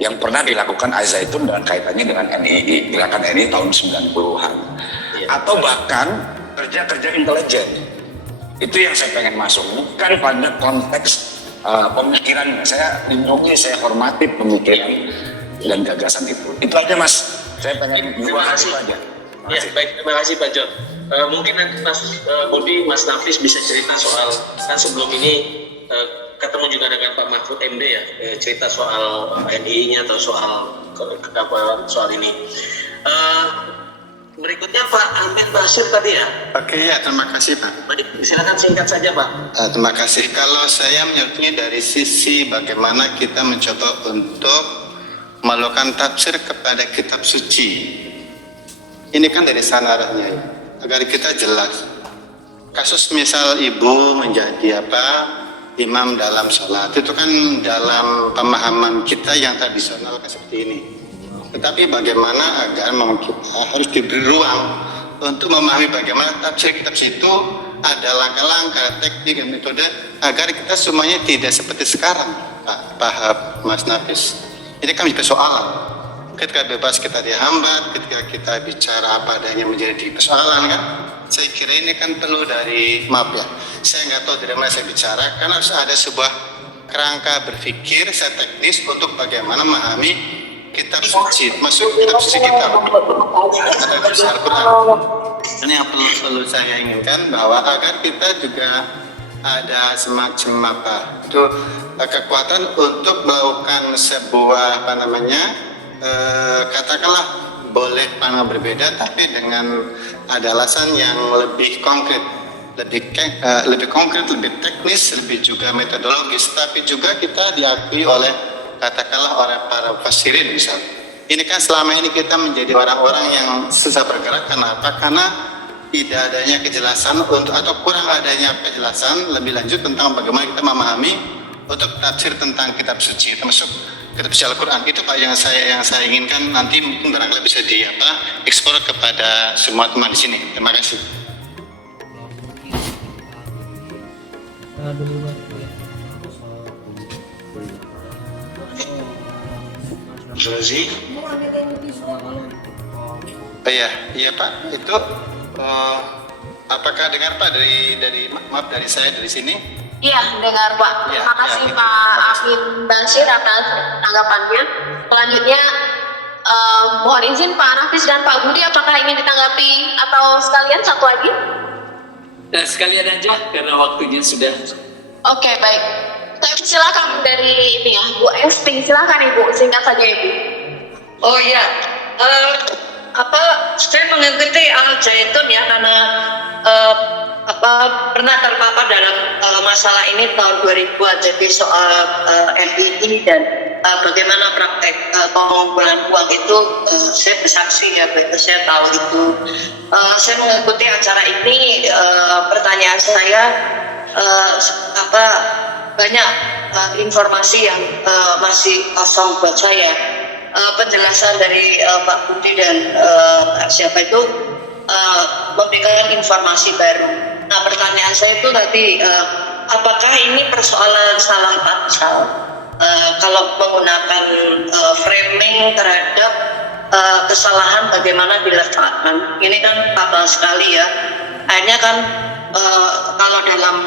yang pernah dilakukan Al Zaitun dan kaitannya dengan NII, gerakan NII tahun 90-an. Atau bahkan kerja-kerja intelijen. Itu yang saya pengen masuk, bukan pada konteks pemikiran. Saya hormati pemikiran dan gagasan itu. Itu aja Mas, saya pengen bahas itu aja. Ya, baik, terima kasih Pak John. Mungkin nanti Mas Budi, Mas Nafis bisa cerita soal, kan sebelum ini ketemu juga dengan Pak Mahfud MD ya, cerita soal NII-nya atau soal ini. Berikutnya Pak Ahmed Basir tadi ya. Oke ya, terima kasih Pak. Silakan singkat saja Pak. Terima kasih. Kalau saya menyebutnya dari sisi bagaimana kita mencoba untuk melakukan tafsir kepada kitab suci. Ini kan dari sana arahnya ya, agar kita jelas. Kasus misal ibu menjadi imam dalam sholat, itu kan dalam pemahaman kita yang tradisional seperti ini. Tetapi bagaimana agar kita harus diberi ruang untuk memahami bagaimana tafsir kitab situ, ada langkah-langkah, teknik dan metode agar kita semuanya tidak seperti sekarang, Pak Mas Nafis. Ini kan persoalan. Ketika bebas kita dihambat, ketika kita bicara apa adanya menjadi persoalan kan. Saya kira ini kan perlu dari, maaf ya, saya nggak tahu dari mana saya bicara, karena harus ada sebuah kerangka berpikir saya teknis untuk bagaimana memahami kitab suci, masuk kitab suci kita. Ini yang perlu saya inginkan, bahwa agar kita juga ada semacam kekuatan untuk melakukan sebuah katakanlah boleh pandangan berbeda, tapi dengan ada alasan yang lebih konkret, lebih teknis, lebih juga metodologis, tapi juga kita diakui oleh katakanlah oleh para fasirin misal. Ini kan selama ini kita menjadi orang-orang yang susah bergerak. Kenapa? Karena tidak adanya kejelasan atau kurang adanya kejelasan lebih lanjut tentang bagaimana kita memahami untuk tafsir tentang kitab suci, termasuk kitab suci Al-Quran. Itu Pak yang saya inginkan nanti mungkin barangkali bisa ekspor kepada semua teman di sini. Terima kasih. Iya Pak, itu apakah dengar Pak dari saya dari sini? Iya, dengar Pak. Terima kasih Pak Ahmed Basir atas tanggapannya. Selanjutnya mohon izin Pak Nafis dan Pak Budi, apakah ingin ditanggapi atau sekalian satu lagi? Sekalian aja karena waktunya sudah. Oke, baik. Silakan dari ini ya, Bu Esti, silakan Ibu, singkat saja Ibu. Oh iya, saya mengikuti Al Zaitun ya, karena pernah terpapar dalam masalah ini tahun 2000-an, jadi soal NII dan bagaimana praktek pengumpulan uang itu saya bersaksi ya, saya tahu itu. Saya mengikuti acara ini, pertanyaan saya banyak informasi yang masih kosong buat saya. Penjelasan dari Pak Budi dan siapa itu memberikan informasi baru. Nah, pertanyaan saya itu tadi, apakah ini persoalan salah baca? Kalau menggunakan framing terhadap kesalahan bagaimana diletakkan, ini kan fatal sekali ya. Akhirnya kan kalau dalam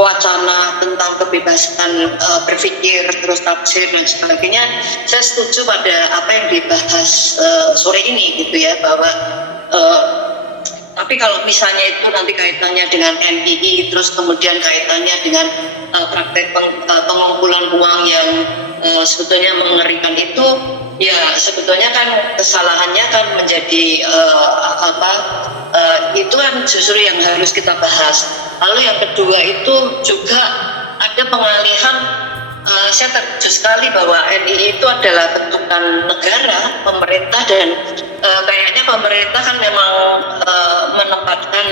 wacana tentang kebebasan berpikir, terus tafsir dan sebagainya, saya setuju pada apa yang dibahas sore ini gitu ya, bahwa tapi kalau misalnya itu nanti kaitannya dengan NII, terus kemudian kaitannya dengan praktek pengumpulan uang yang sebetulnya mengerikan itu, ya sebetulnya kan kesalahannya kan menjadi itu kan justru yang harus kita bahas. Lalu yang kedua itu juga ada pengalihan. Saya terkejut sekali bahwa NII itu adalah bentukan negara, pemerintah, dan kayaknya pemerintah kan memang menempatkan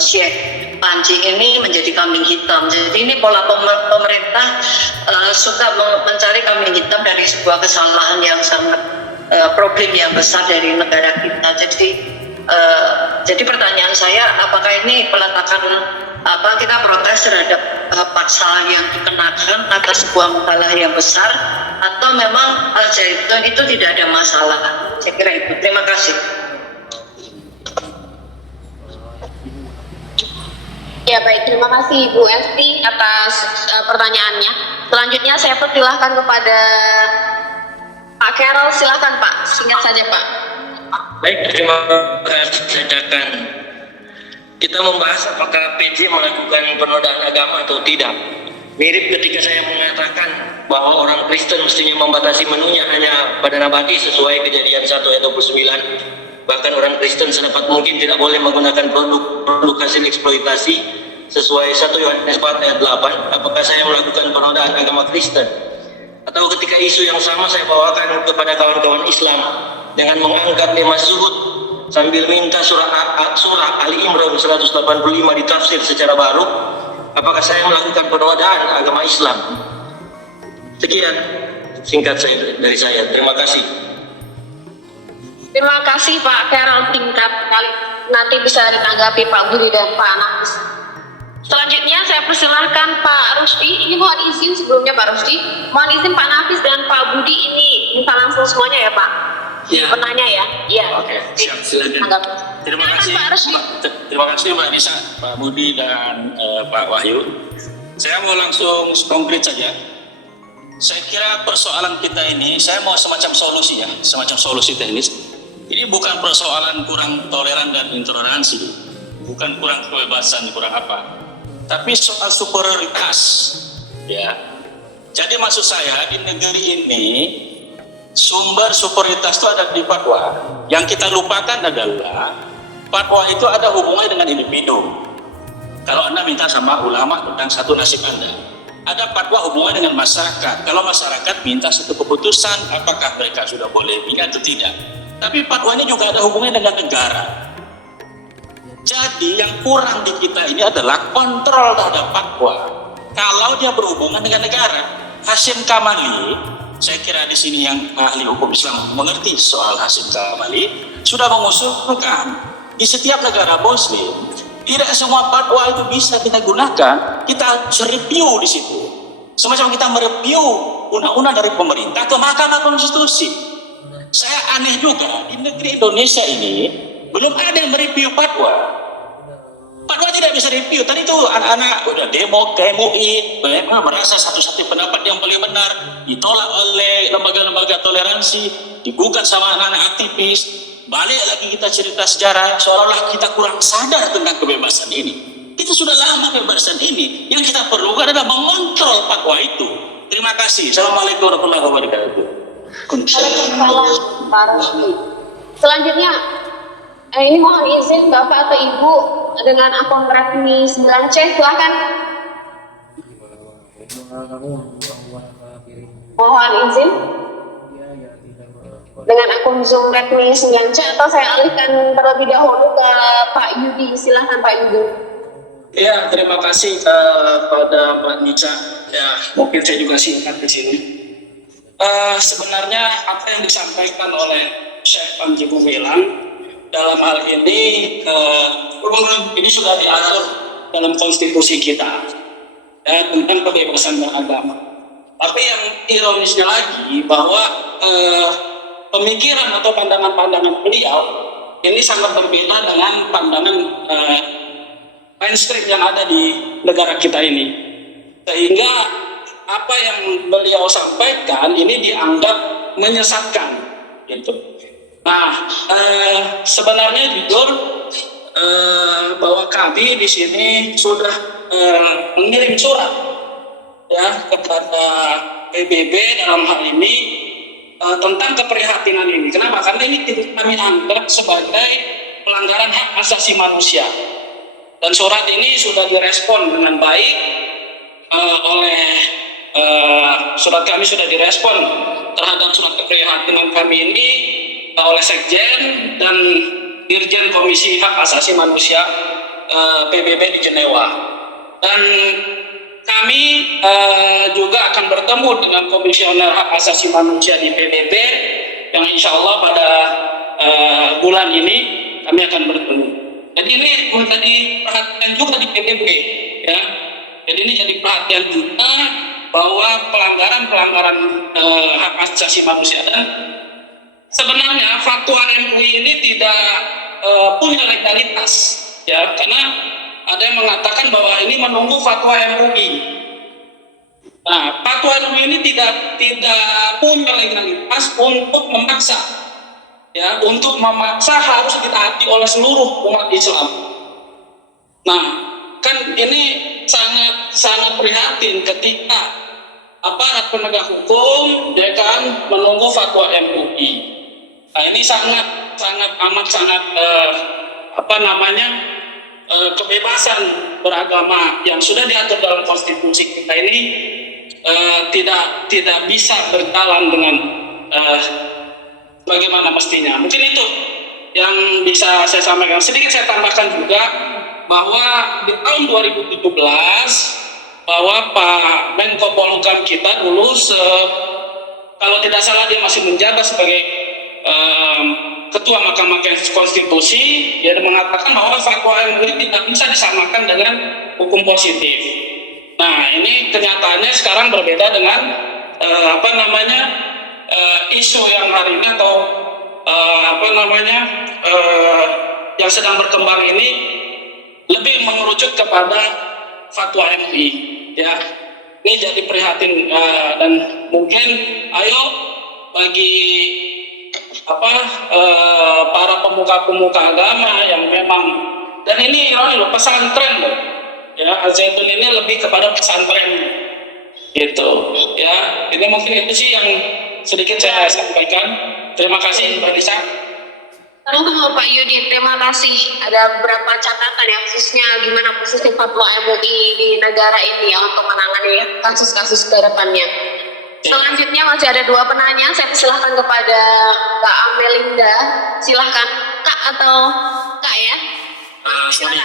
Syekh Panji ini menjadi kambing hitam. Jadi ini pola pemerintah suka mencari kambing hitam dari sebuah kesalahan yang sangat problem yang besar dari negara kita. Jadi pertanyaan saya, apakah ini peletakan kita protes terhadap pasal yang dikenakan atas sebuah masalah yang besar, atau memang Al-Zaitun itu tidak ada masalah? Saya kira itu. Terima kasih. Ya baik, terima kasih Bu Esti atas pertanyaannya. Selanjutnya saya persilahkan kepada Pak Carol, silakan Pak, singkat saja Pak. Baik, terima kasih. Kita membahas apakah PJ melakukan penodaan agama atau tidak. Mirip ketika saya mengatakan bahwa orang Kristen mestinya membatasi menunya hanya pada nabati sesuai Kejadian 1 ayat 29. Bahkan orang Kristen sedapat mungkin tidak boleh menggunakan produk hasil eksploitasi sesuai 1 Yohanes 4 ayat 8. Apakah saya melakukan penodaan agama Kristen? Atau ketika isu yang sama saya bawakan kepada kawan-kawan Islam dengan mengangkat tema zuhud sambil minta surah Ali Imran 185 ditafsir secara baru, apakah saya melakukan penodaan agama Islam? Sekian singkat dari saya. Terima kasih. Terima kasih Pak Carol, singkat sekali. Nanti bisa ditanggapi Pak Budi dan Pak Nafis. Selanjutnya saya persilahkan Pak Rusdi. Ini mohon izin sebelumnya Pak Rusdi. Mohon izin Pak Nafis dan Pak Budi ini bisa langsung semuanya ya Pak. Ya. Penanya ya. Iya. Oke, siap, silakan. Terima kasih. Pak Rusdi. Terima kasih Mbak Nisa, Pak Budi dan Pak Wahyu. Saya mau langsung konkret saja. Saya kira persoalan kita ini, saya mau semacam solusi ya, semacam solusi teknis. Ini bukan persoalan kurang toleran dan intoleransi, bukan kurang kebebasan, kurang apa, tapi soal superioritas, ya. Jadi maksud saya di negeri ini sumber superioritas itu ada di fatwa. Yang kita lupakan adalah fatwa itu ada hubungannya dengan individu. Kalau Anda minta sama ulama tentang satu nasib Anda, ada fatwa hubungan dengan masyarakat. Kalau masyarakat minta satu keputusan, apakah mereka sudah boleh pindah atau tidak. Tapi fatwa ini juga ada hubungannya dengan negara. Jadi yang kurang di kita ini adalah kontrol terhadap fatwa. Kalau dia berhubungan dengan negara, Hashim Kamali, saya kira di sini yang ahli hukum Islam mengerti soal Hashim Kamali, sudah mengusulkan di setiap negara Muslim tidak semua fatwa itu bisa kita gunakan. Kita harus review di situ. Semacam kita mereview undang-undang dari pemerintah ke Mahkamah Konstitusi. Saya aneh juga di negeri Indonesia ini belum ada yang mereview fatwa. Fatwa tidak bisa review. Tadi itu anak-anak udah demo ke MUI, mereka merasa satu-satu pendapat yang paling benar ditolak oleh lembaga-lembaga toleransi, digugat sama anak-anak aktivis. Balik lagi kita cerita sejarah seolah-olah kita kurang sadar tentang kebebasan ini. Itu sudah lama kebebasan ini. Yang kita perlukan adalah mengontrol fatwa itu. Terima kasih. Assalamualaikum warahmatullahi wabarakatuh. Waalaikumsalam Pak Rusdi. Selanjutnya, ini mohon izin Bapak atau Ibu dengan akun Redmi 9C, silakan. Mohon izin dengan akun Zoom Redmi 9C, atau saya alihkan terlebih dahulu ke Pak Yudi. Silahkan Pak Yudi. Ya, terima kasih kepada Mbak Nica. Ya, mungkin saya juga singkat di sini. Sebenarnya apa yang disampaikan oleh Syekh Panji Gumilang dalam hal ini sudah diatur dalam konstitusi kita ya, tentang kebebasan beragama. Tapi yang ironisnya lagi bahwa pemikiran atau pandangan-pandangan beliau ini sangat berbeda dengan pandangan mainstream yang ada di negara kita ini, sehingga apa yang beliau sampaikan ini dianggap menyesatkan, gitu. Nah, sebenarnya jujur bahwa kami di sini sudah mengirim surat ya kepada PBB dalam hal ini tentang keprihatinan ini. Kenapa? Karena ini kami anggap sebagai pelanggaran hak asasi manusia. Dan surat ini sudah direspon dengan baik surat kami sudah direspon terhadap surat keprihatinan kami ini oleh Sekjen dan Dirjen Komisi Hak Asasi Manusia PBB di Jenewa. Dan kami juga akan bertemu dengan Komisioner Hak Asasi Manusia di PBB yang insya Allah pada bulan ini kami akan bertemu. Jadi ini menjadi perhatian juga di PBB, ya. Jadi ini jadi perhatian juga bahwa pelanggaran hak asasi manusia, dan sebenarnya fatwa MUI ini tidak punya legalitas, ya, karena ada yang mengatakan bahwa ini menunggu fatwa MUI. Nah, fatwa MUI ini tidak punya legalitas untuk memaksa, ya, untuk memaksa harus ditaati oleh seluruh umat Islam. Nah, kan ini sangat prihatin ketika aparat penegak hukum, ya kan, menunggu fatwa MUI. Nah, ini sangat kebebasan beragama yang sudah diatur dalam konstitusi kita ini tidak bisa berjalan dengan bagaimana mestinya. Mungkin itu yang bisa saya sampaikan. Sedikit saya tambahkan juga bahwa di tahun 2017 bahwa Pak Menko Polhukam kita dulu kalau tidak salah dia masih menjabat sebagai Ketua Mahkamah Konstitusi, dia mengatakan bahwa fatwa MUI tidak bisa disamakan dengan hukum positif. Nah, ini kenyataannya sekarang berbeda dengan isu yang hari ini atau yang sedang berkembang ini lebih mengerucut kepada fatwa MUI, ya. Ini jadi prihatin, dan mungkin ayo bagi para pemuka agama yang memang, dan ini pesantren loh, ya, Al-Zaitun ini lebih kepada pesantren gitu, ya. Ini mungkin itu sih yang sedikit saya sampaikan. Terima kasih Mbak Nisa. Halo Pak Yudi, terima kasih. Ada beberapa catatan ya, khususnya gimana posisi fatwa MUI di negara ini ya untuk menangani kasus-kasus ke depannya. Selanjutnya masih ada 2 penanya, saya persilahkan kepada Kak Amelinda. Silahkan Kak atau Kak ya? Sorry,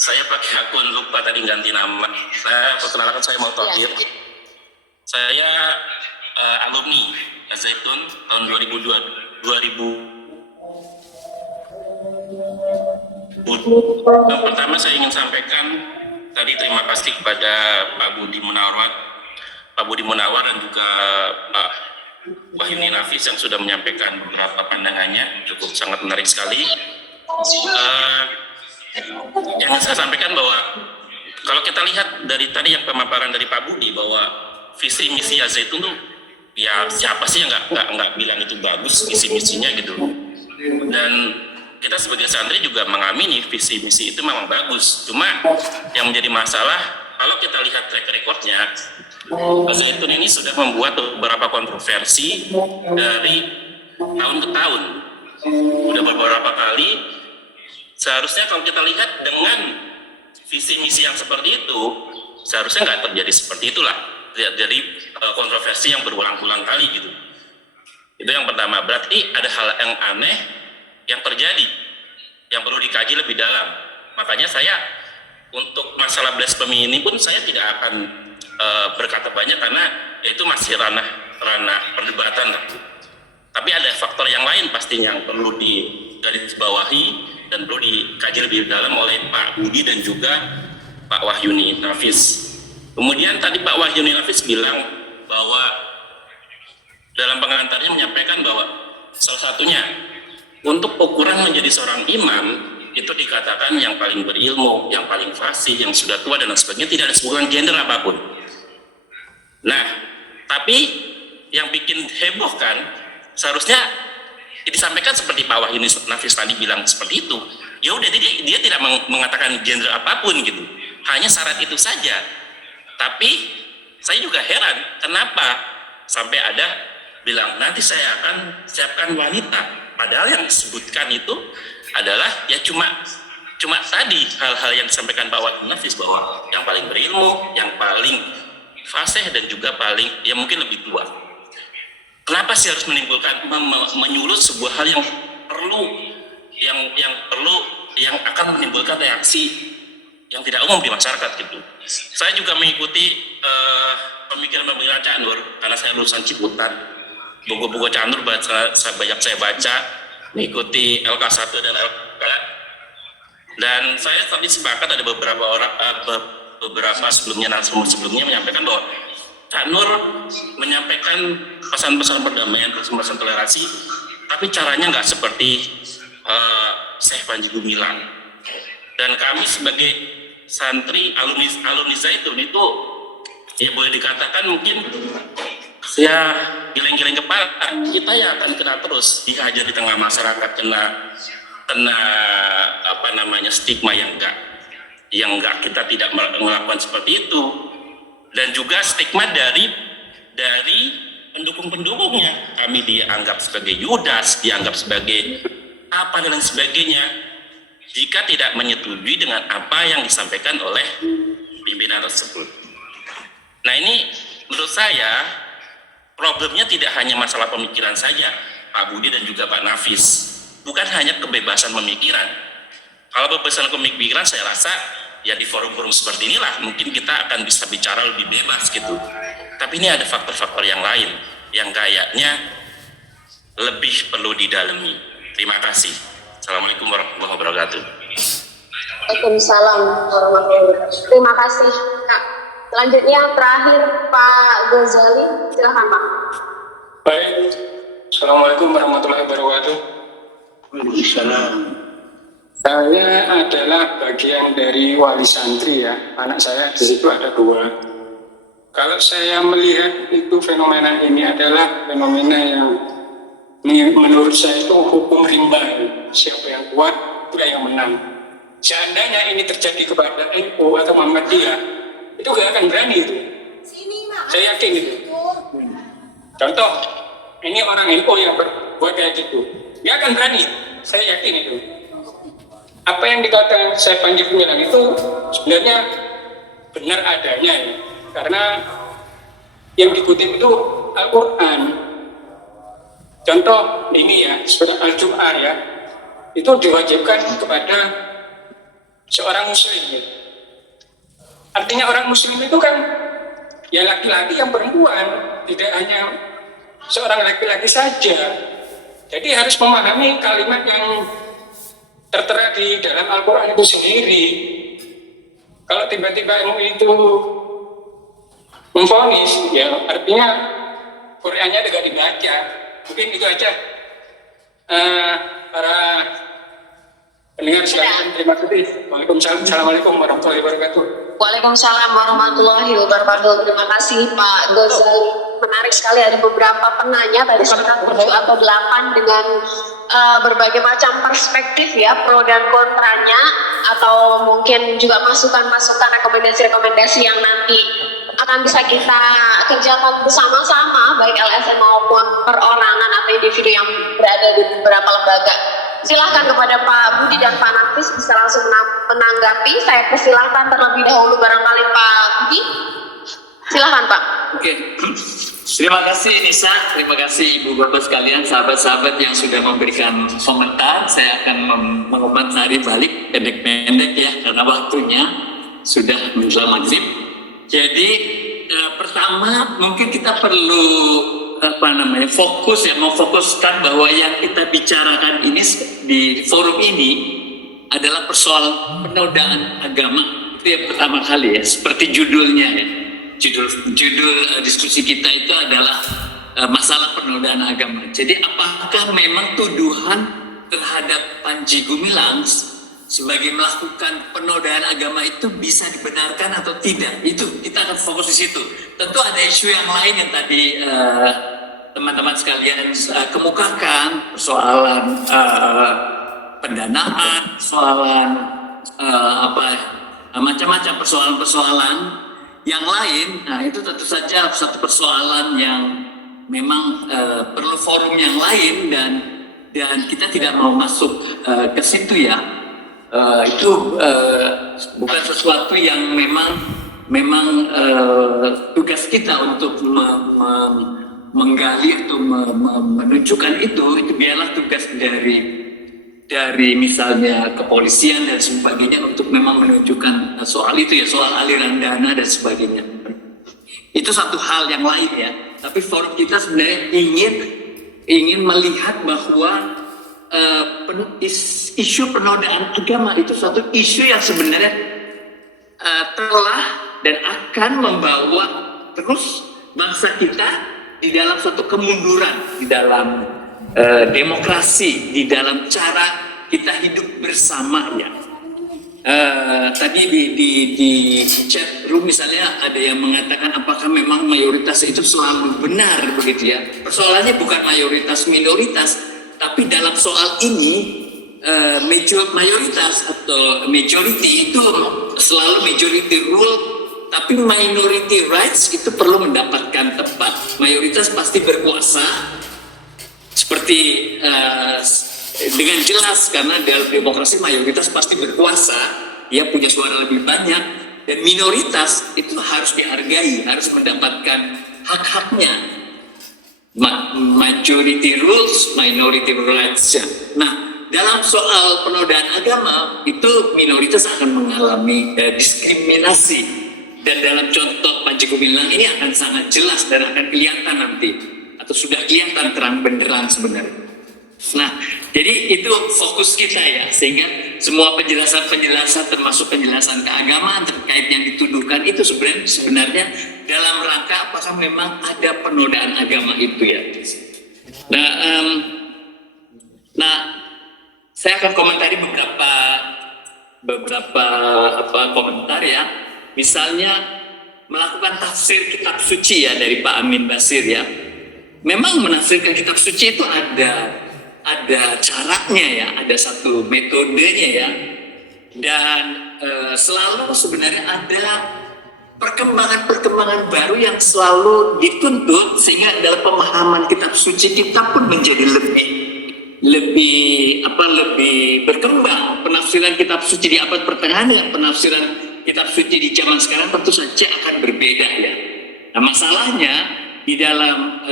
saya pakai akun lupa tadi ganti nama. Saya perkenalkan, saya mau Tohir. Ya. Saya alumni Al-Zaitun tahun 2000. Yang pertama saya ingin sampaikan tadi terima kasih kepada Pak Budi Munawar dan juga Pak Wahyuni Nafis yang sudah menyampaikan beberapa pandangannya, cukup sangat menarik sekali. Yang saya sampaikan bahwa kalau kita lihat dari tadi yang pemaparan dari Pak Budi bahwa visi misi Al-Zaitun tuh ya siapa sih yang nggak bilang itu bagus visi misinya gitu, dan kita sebagai santri juga mengamini visi misi itu memang bagus. Cuma yang menjadi masalah kalau kita lihat track recordnya, Al-Zaitun ini sudah membuat beberapa kontroversi dari tahun ke tahun. Udah beberapa kali. Seharusnya kalau kita lihat dengan visi misi yang seperti itu, seharusnya nggak terjadi seperti itulah. Jadi kontroversi yang berulang-ulang kali gitu. Itu yang pertama. Berarti ada hal yang aneh yang terjadi, yang perlu dikaji lebih dalam. Makanya saya untuk masalah blasphemy ini pun saya tidak akan berkata banyak karena itu masih ranah perdebatan. Tapi ada faktor yang lain pastinya yang perlu digarisbawahi dan perlu dikaji lebih dalam oleh Pak Budi dan juga Pak Wahyuni Nafis. Kemudian tadi Pak Wahyuni Nafis bilang bahwa dalam pengantarnya menyampaikan bahwa salah satunya untuk ukuran menjadi seorang imam itu dikatakan yang paling berilmu, yang paling fasih, yang sudah tua dan sebagainya, tidak ada sebutan gender apapun. Nah, tapi yang bikin heboh kan, seharusnya disampaikan seperti Pak Wahyuni Nafis tadi bilang seperti itu. Ya udah, dia tidak mengatakan gender apapun gitu, hanya syarat itu saja. Tapi saya juga heran kenapa sampai ada bilang nanti saya akan siapkan wanita, padahal yang disebutkan itu adalah ya cuma tadi hal-hal yang disampaikan Pak Wahyu Nafis, bahwa yang paling berilmu, yang paling fasih, dan juga paling ya mungkin lebih tua. Kenapa sih harus menimbulkan menyulut sebuah hal yang perlu yang akan menimbulkan reaksi yang tidak umum di masyarakat gitu. Saya juga mengikuti pemikiran Cak Nur karena saya lulusan Ciputat. Buku-buku Cak Nur saya baca, mengikuti LK1 dan LK. Dan saya tadi sepakat ada beberapa sebelumnya menyampaikan bahwa Cak Nur menyampaikan pesan-pesan perdamaian, pesan-pesan toleransi, tapi caranya nggak seperti Syekh Panji Gumilang. Dan kami sebagai santri alumni Zaitun itu ya boleh dikatakan mungkin ya geleng-geleng kepala, kita yang akan kena terus dihajar di tengah masyarakat, kena stigma yang enggak kita tidak melakukan seperti itu, dan juga stigma dari pendukung-pendukungnya. Kami dianggap sebagai Yudas, dianggap sebagai apa dan lain sebagainya jika tidak menyetujui dengan apa yang disampaikan oleh pimpinan tersebut. Nah, ini menurut saya problemnya tidak hanya masalah pemikiran saja, Pak Budi dan juga Pak Nafis. Bukan hanya kebebasan pemikiran. Kalau kebebasan pemikiran saya rasa ya di forum-forum seperti inilah mungkin kita akan bisa bicara lebih bebas gitu. Tapi ini ada faktor-faktor yang lain yang kayaknya lebih perlu didalami. Terima kasih. Assalamualaikum warahmatullahi wabarakatuh. Waalaikumsalam warahmatullahi wabarakatuh. Terima kasih, Kak. Selanjutnya terakhir Pak Ghazali, silakan Pak. Baik. Assalamualaikum warahmatullahi wabarakatuh. Waalaikumsalam. Saya adalah bagian dari wali santri ya. Anak saya di situ ada 2. Kalau saya melihat itu fenomena ini adalah fenomena yang menurut saya itu hukum rimba. Siapa yang kuat, dia yang menang. Seandainya ini terjadi kepada NU atau Muhammadiyah, itu gak akan berani itu. Saya yakin itu. Contoh, ini orang NU yang berbuat kayak gitu, dia akan berani. Saya yakin itu. Apa yang dikatakan saya Panji Gumilang itu sebenarnya benar adanya ya. Karena yang dikutip itu Al-Quran. Contoh ini ya, surat Al-Jum'ah ya, itu diwajibkan kepada seorang muslim. Artinya orang muslim itu kan ya laki-laki yang perempuan, tidak hanya seorang laki-laki saja. Jadi harus memahami kalimat yang tertera di dalam Al-Quran itu sendiri. Kalau tiba-tiba MUI itu memvonis, ya artinya Qurannya tidak dibaca. Mungkin itu aja. Para pendengar sekalian, terima kasih. Waalaikumsalam. Assalamualaikum warahmatullahi wabarakatuh. Waalaikumsalam warahmatullahi wabarakatuh. Terima kasih Pak Ghazali. Menarik sekali, ada beberapa penanya tadi sekitar 7 atau 8 dengan berbagai macam perspektif ya, pro dan kontranya, atau mungkin juga masukan-masukan, rekomendasi-rekomendasi yang nanti akan bisa kita kerjakan bersama-sama, baik LSM maupun perorangan atau individu yang berada di beberapa lembaga. Silahkan kepada Pak Budi dan Pak Nafis bisa langsung menanggapi. Saya persilahkan terlebih dahulu barangkali Pak Budi. Silahkan Pak. Oke. Terima kasih Nisa, terima kasih Ibu Bapak sekalian, sahabat-sahabat yang sudah memberikan komentar. Saya akan mengomentari balik pendek-pendek ya, karena waktunya sudah menjelang maghrib. Jadi pertama mungkin kita perlu memfokuskan bahwa yang kita bicarakan ini di forum ini adalah persoalan penodaan agama. Itu yang pertama kali ya, seperti judulnya ya. Judul diskusi kita itu adalah masalah penodaan agama. Jadi apakah memang tuduhan terhadap Panji Gumilang sebagai melakukan penodaan agama itu bisa dibenarkan atau tidak? Itu kita akan fokus di situ. Tentu ada isu yang lain yang tadi teman-teman sekalian kemukakan, persoalan pendanaan, persoalan macam-macam persoalan-persoalan yang lain. Nah itu tentu saja satu persoalan yang perlu forum yang lain dan kita tidak mau masuk ke situ ya. Itu bukan sesuatu yang memang tugas kita untuk menggali atau menunjukkan itu biarlah tugas dari misalnya kepolisian dan sebagainya untuk memang menunjukkan soal itu ya, soal aliran dana dan sebagainya. Itu satu hal yang lain ya. Tapi forum kita sebenarnya ingin melihat bahwa isu penodaan agama itu suatu isu yang sebenarnya telah dan akan membawa terus bangsa kita di dalam suatu kemunduran, di dalam demokrasi, di dalam cara kita hidup bersama ya. Tadi di chat room misalnya ada yang mengatakan apakah memang mayoritas itu selalu benar begitu ya. Persoalannya bukan mayoritas minoritas, tapi dalam soal ini mayoritas atau majority itu selalu majority rule, tapi minority rights itu perlu mendapatkan tempat. Mayoritas pasti berkuasa seperti dengan jelas, karena dalam demokrasi mayoritas pasti berkuasa, dia punya suara lebih banyak, dan minoritas itu harus dihargai, harus mendapatkan hak-haknya. Majority rules, minority rights. Nah, dalam soal penodaan agama itu minoritas akan mengalami diskriminasi, dan dalam contoh Panji Gumilang ini akan sangat jelas dan akan kelihatan nanti, atau sudah kelihatan terang benderang sebenarnya. Nah, jadi itu fokus kita ya, sehingga semua penjelasan termasuk penjelasan keagamaan terkait yang dituduhkan itu sebenarnya dalam rangka apakah memang ada penodaan agama itu ya. Nah, saya akan komentari beberapa komentar ya. Misalnya melakukan tafsir kitab suci ya dari Pak Amin Basir ya. Memang menafsirkan kitab suci itu ada caranya ya, ada satu metodenya ya, dan selalu sebenarnya ada perkembangan baru yang selalu dituntut, sehingga dalam pemahaman kitab suci kita pun menjadi lebih berkembang. Penafsiran kitab suci di abad pertengahan dengan penafsiran kitab suci di zaman sekarang tentu saja akan berbeda ya. Nah, masalahnya di dalam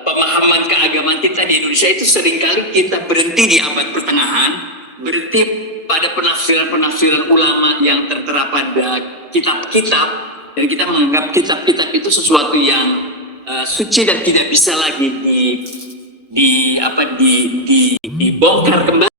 pemahaman keagamaan kita di Indonesia itu seringkali kita berhenti di abad pertengahan, berhenti pada penafsiran ulama yang tertera pada kitab-kitab, dan kita menganggap kitab-kitab itu sesuatu yang suci dan tidak bisa lagi dibongkar kembali.